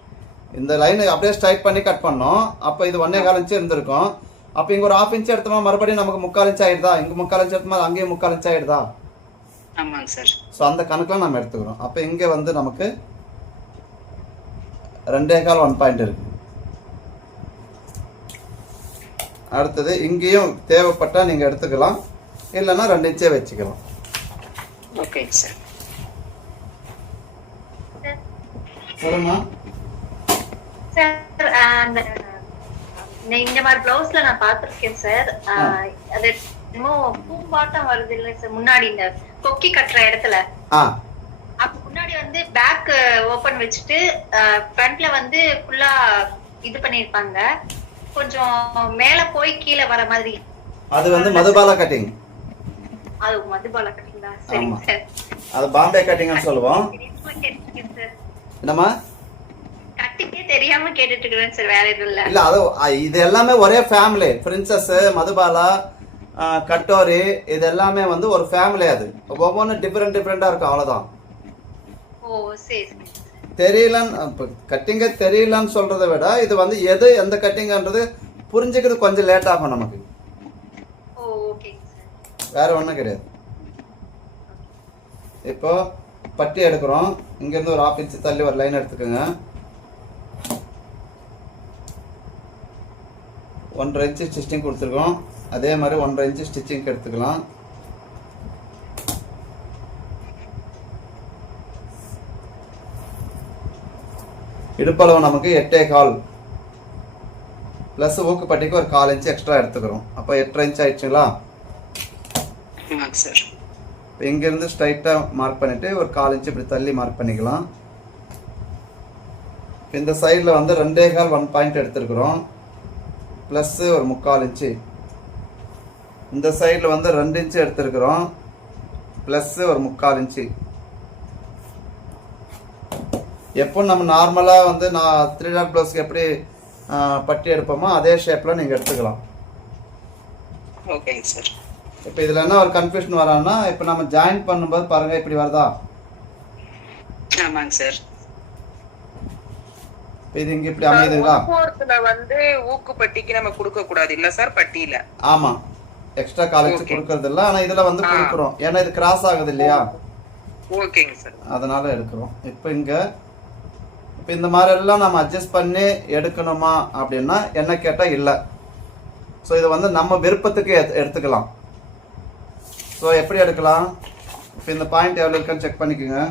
இந்த லைனை அப்படியே ஸ்ட்ரைட் பண்ணி கட் பண்ணோம். அப்போ இது 1.25 இன்ச்சு இருந்திருக்கும். அப்போ இங்கே ஒரு 1/2 இன்ச்சு எடுத்தோமா மறுபடியும் நமக்கு 3/4 இன்ச்சு ஆயிடுதா? இங்கே 3/4 இன்ச்சு எடுத்தோமா அங்கேயும் 3/4 இன்ச்சு ஆயிடுதா? ஆமாங்க சார். ஸோ அந்த கணக்கில் நம்ம எடுத்துக்கிறோம். அப்போ இங்கே வந்து நமக்கு 2.25 1 பாயிண்ட் இருக்கு. அடுத்தது இங்கேயும் தேவைப்பட்டால் நீங்கள் எடுத்துக்கலாம், இல்லைன்னா 2 இன்ச்சே வச்சுக்கலாம். Okay sir. சொல்லுமா சார்? இந்த மாதிரி பிளவுஸ்ல நான் பாத்திருக்கேன் சார். அது இன்னும் பூம்பாட்டம் வருது இல்ல சார் முன்னாடி இந்த கொக்கி கட்டுற இடத்துல. அப்ப முன்னாடி வந்து பேக் ஓபன் வச்சுட்டு ஃப்ரண்ட்ல வந்து ஃபுல்லா இது பண்ணிருப்பாங்க, கொஞ்சம் மேல போய் கீழே வர மாதிரி. அது வந்து மதுபாலா கட்டிங். அது மதுபாலா கட்டிங்களா? சரிங்க சார். அது பாம்பே கட்டிங்னு சொல்லுவோம். என்னமா? கட்டிங்கே தெரியாம கேட்டுட்டு இருக்கேன் சார், வேற எதுவும் இல்ல. இல்ல அது இது எல்லாமே ஒரே ஃபேமிலி. பிரின்சஸ், மதுபாலா, கட்டோரி, இது எல்லாமே வந்து ஒரு ஃபேமிலி. அது ஒவ்வொன்றும் டிஃப்ரெண்டா இருக்கும், அவ்வளவுதான். ஓ சரி. தெரியலன்னு கட்டிங்க தெரியலன்னு சொல்றதை விட இது வந்து எது எந்த கட்டிங்ன்றது புரிஞ்சுக்கிறது கொஞ்சம் லேட் ஆகும் நமக்கு. வேற ஒன்றும் கிடையாது. இப்போ பட்டி எடுக்கிறோம். இங்கேருந்து ஒரு 1/2 இன்ச்சு தள்ளி ஒரு லைன் எடுத்துக்கோங்க. 1.5 இன்ச்சு ஸ்டிச்சிங் கொடுத்துருக்கோம். அதே மாதிரி 1.5 இன்ச்சு ஸ்டிச்சிங் எடுத்துக்கலாம். இடுப்பளவு நமக்கு 8.25 ப்ளஸ் ஊக்கு பட்டிக்கு ஒரு 1/4 இன்ச்சு எக்ஸ்ட்ரா எடுத்துக்கிறோம். அப்போ 8.5 இன்ச்சு ஆயிடுச்சுங்களா? ஆமாங்க சார். இப்போ இங்கேருந்து ஸ்ட்ரைட்டாக மார்க் பண்ணிவிட்டு ஒரு 1/4 இன்ச்சு இப்படி தள்ளி மார்க் பண்ணிக்கலாம். இந்த சைடில் வந்து 2.25 1 பாயிண்ட் எடுத்துருக்குறோம், ப்ளஸ்ஸு ஒரு 3/4 இன்ச்சு. இந்த சைடில் வந்து 2 இன்ச்சு எடுத்துருக்குறோம், ப்ளஸ்ஸு ஒரு 3/4 இன்ச்சு. எப்போ நம்ம நார்மலாக வந்து நான் 3 டாட் ப்ளவுஸ்க்கு எப்படி பட்டி எடுப்போமோ அதே ஷேப்பில் நீங்கள் எடுத்துக்கலாம். ஓகேங்க சார். இப்போ இதில் என்ன ஒரு கன்ஃபியூஷன் வரான்னா, இப்போ நம்ம ஜாயின் பண்ணும்போது பாருங்கள் இப்படி வருதா? ஆமாங்க சார். இது இங்கே இப்படி அமையுதுங்களா? வந்து ஊக்குப்பட்டிக்கு நம்ம கொடுக்க கூடாது இல்ல சார் பட்டியில? ஆமாம், எக்ஸ்ட்ரா காலேஜ் கொடுக்கறது இல்லை, ஆனால் இதில் வந்து கொடுக்குறோம். ஏன்னா இது கிராஸ் ஆகுது இல்லையா? ஓகேங்க சார். அதனால எடுக்கிறோம். இப்போ இந்த மாதிரி எல்லாம் நம்ம அட்ஜஸ்ட் பண்ணி எடுக்கணுமா அப்படின்னா என்ன கேட்டால் இல்லை. ஸோ இதை வந்து நம்ம விருப்பத்துக்கு எடுத்துக்கலாம். ஸோ எப்படி எடுக்கலாம்? இப்போ இந்த பாயிண்ட் எவ்வளோ இருக்கான்னு செக் பண்ணிக்கோங்க.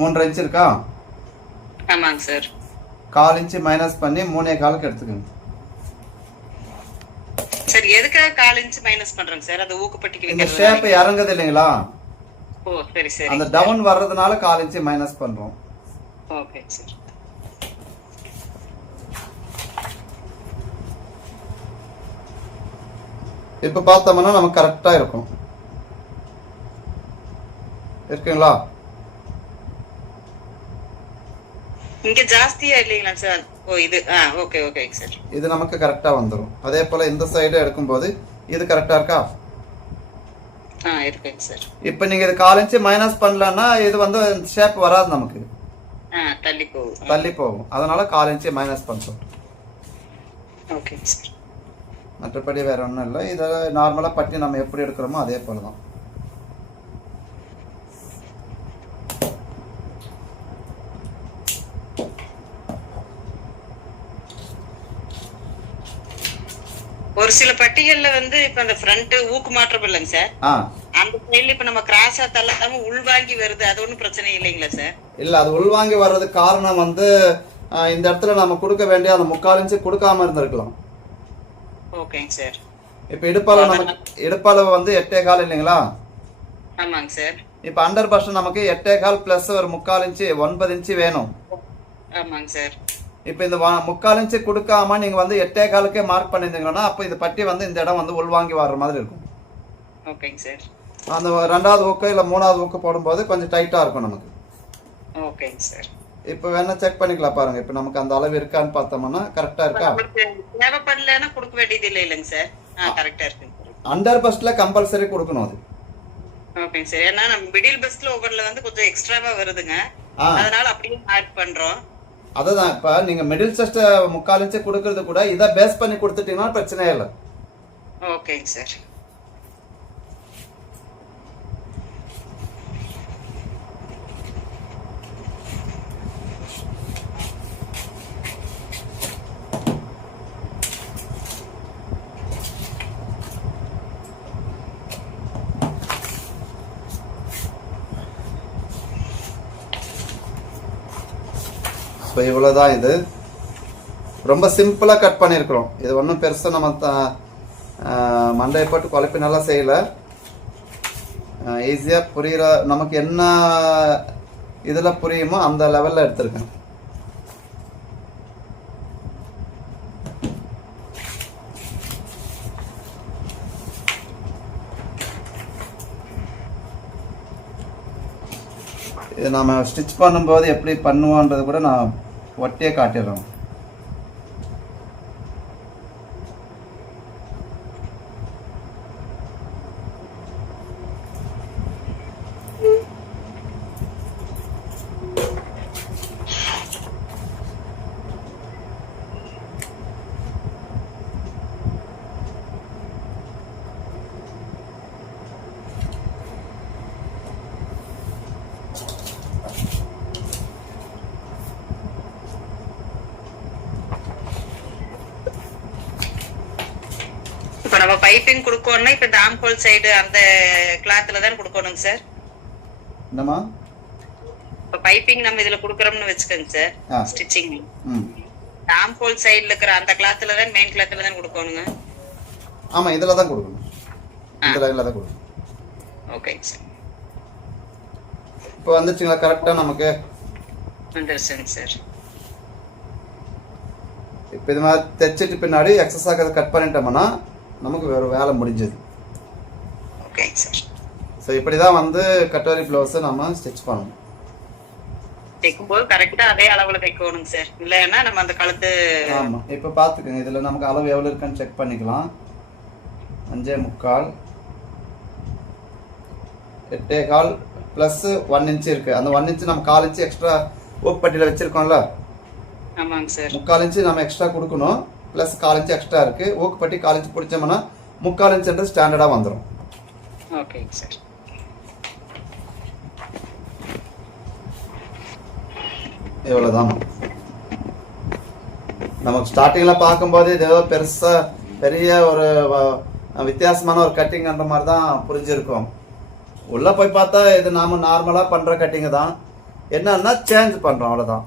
3.5 இன்ச்சு இருக்கா? ஆமாங்க சார். 1/4 இன்ச்சு மைனஸ் பண்ணி 3.25 எடுத்துக்கோங்க. சார் எதுக்காக 1/4 இன்ச் மைனஸ் பண்றோங்க சார்? அது ஊக்குப்பட்டிக்கு இந்த ஷேப் இறங்குது இல்லைங்களா? ஓ சரி சரி. அந்த டவுன் வர்றதுனால 1/4 இன்ச்சு மைனஸ் பண்றோம். Okay sir. இப்போ பார்த்தோம்னா நமக்கு கரெக்டாக இருக்கும். இருக்குங்களா? இங்க ஜாஸ்தியா இல்லைங்களா சார்? ஓ இது ஓகே ஓகேங்க சார். இது நமக்கு கரெக்டாக வந்துடும். அதே போல் இந்த சைடு எடுக்கும்போது இது கரெக்டாக இருக்கா? இருக்குங்க சார். இப்போ நீங்கள் இது 1/4 இன்ச்சு மைனஸ் பண்ணலன்னா இது வந்து ஷேப் வராது நமக்கு, தள்ளி போகும். அதனால 1/4 இன்ச்சு மைனஸ் பண்ணுறோம். ஓகேங்க சார். மற்றபடி வேற ஒன்றும் இல்லை. இதை நார்மலாக பட்டி நம்ம எப்படி எடுக்கிறோமோ அதே போல தான். ஒரு சில பட்டிகள்ல வந்து இப்ப அந்த ஃப்ரண்ட் ஊக்கு மாற்றம் இல்லைங்க சார், அந்த சைடுல இப்ப நம்ம கிராஸா தள்ளாம உள்வாங்கி வருது, அது ஒன்றும் பிரச்சனை இல்லைங்களா சார்? இல்லை, அது உள்வாங்கி வர்றதுக்கு காரணம் வந்து இந்த இடத்துல நம்ம கொடுக்க வேண்டிய அந்த 3/4 இன்ச்சு கொடுக்காம இருந்திருக்கலாம். ஓகேங்க சார். இப்போ இடுப்பளவு வந்து 8.25 இல்லைங்களா? ஆமாங்க சார். இப்போ அண்டர் பஸ்ட் நமக்கு 8.25 பிளஸ் ஒரு 3/4 இன்ச்சு 9 இன்ச்சு வேணும். ஆமாங்க சார். இப்போ இந்த 3/4 இன்ச்சு கொடுக்காம நீங்க வந்து 8.25க்கே மார்க் பண்ணிருந்தீங்கன்னா அப்போ இந்த பட்டி வந்து இந்த இடம் வந்து உள்வாங்கி வர்ற மாதிரி இருக்கும். ஓகேங்க சார். அந்த 2வது ஊக்கு இல்லை 3வது ஊக்கு போடும்போது கொஞ்சம் டைட்டா இருக்கும் நமக்கு. ஓகேங்க சார். இப்போ வேணா செக் பண்ணிக்கலாம் பாருங்க. இப்போ நமக்கு அந்த அளவு இருக்கான்னு பார்த்தோம்னா கரெக்டா இருக்கா? தேவைப்படலன்னா கொடுக்க வேண்டியது இல்லைங்க சார். கரெக்டா இருக்கு. அண்டர் பஸ்ட்ல கம்பல்சரி கொடுக்கணும் அது. ஓகேங்க சார். ஏன்னா நம்ம மிடில் பஸ்ல ஒவ்வொருல வந்து கொஞ்சம் எக்ஸ்ட்ராவா வருதுங்க, அதனால அப்படியே மார்க் பண்றோம். அதுதான் இப்போ நீங்க மிடில் செஸ்ட் 3/4 இன்ச்சு கொடுக்கறது கூட இதை பேஸ் பண்ணி கொடுத்துட்டீங்கன்னா பிரச்சனையே இல்லை. ஓகேங்க சார். ஸோ இவ்வளோதான். இது ரொம்ப சிம்பிளாக கட் பண்ணியிருக்கிறோம். இது ஒன்றும் பெருசாக நம்ம மண்டையை போட்டு குழப்பி நல்லா செய்யலை. ஈஸியாக புரிகிற நமக்கு என்ன இதில் புரியுமோ அந்த லெவலில் எடுத்திருக்கேன். இது நம்ம ஸ்டிச் பண்ணும்போது எப்படி பண்ணுவோன்றது கூட நான் ஒட்டியே காட்டிடுறோம். இப்ப நம்ம பைப்பிங் கொடுக்கணும்னா இப்ப இந்த ஆம்ஹோல் சைடு அந்த கிளாத்ல தான் கொடுக்கணுங்க சார். என்னமா? இப்ப பைப்பிங் நம்ம இதுல குடுக்கறோம்னு வெச்சுக்கங்க சார், ஸ்டிச்சிங் ஆம்ஹோல் சைடுல இருக்கிற அந்த கிளாத்ல தான் மெயின் கிளாத்ல தான் கொடுக்கணுங்க. ஆமாம் இதில் தான் கொடுக்கணும், இந்த லைனில் தான் கொடுக்கணும். ஓகேங்க சார். இப்போ வந்துச்சுங்களா கரெக்டாக நமக்கு? வந்துருச்சுங்க சார். இப்போ இது மாதிரி தைச்சிட்டு பின்னாடி எக்ஸஸ் ஆகிறத கட் பண்ணிட்டோம்னா நமக்கு வேறு வேலை முடிஞ்சது. ஓகேங்க சார். ஸோ இப்படி தான் வந்து கட்டோரி ப்ளவுஸை நம்ம ஸ்டிச் பண்ணணும். தைக்கும்போது கரெக்டாக அதே அளவில் தைக்கணுங்க சார், இல்லைன்னா நம்ம அந்த கழுத்து. ஆமாம் இப்போ பார்த்துக்கோங்க, இதில் நமக்கு அளவு எவ்வளோ இருக்குன்னு செக் பண்ணிக்கலாம். 5.25 8.25 ப்ளஸ் 1 இன்ச்சு இருக்குது. அந்த 1 இன்ச்சு நம்ம 4 இன்ச்சு எக்ஸ்ட்ரா ஓப்பட்டியில் வச்சுருக்கோம்ல, ஆமாங்க சார். 3/4 இன்ச்சு நம்ம எக்ஸ்ட்ரா கொடுக்கணும். ப்ளஸ் 4 இன்ச்சு எக்ஸ்ட்ரா இருக்குது. ஊக்குப்பட்டி 4 இன்ச்சு பிடிச்சோம்னா 3/4 இன்ச்சுன்றது ஸ்டாண்டர்டாக வந்துடும். ஓகேங்க சார். இவ்வளோதான். நமக்கு ஸ்டார்டிங்கில் பார்க்கும்போது இது ஏதோ பெருசாக பெரிய ஒரு வித்தியாசமான ஒரு கட்டிங்ன்ற மாதிரி தான் புரிஞ்சிருக்கும். உள்ளே போய் பார்த்தா இது நாம் நார்மலாக பண்ணுற கட்டிங்கு தான், என்னன்னா சேஞ்ச் பண்ணுறோம், அவ்வளோதான்.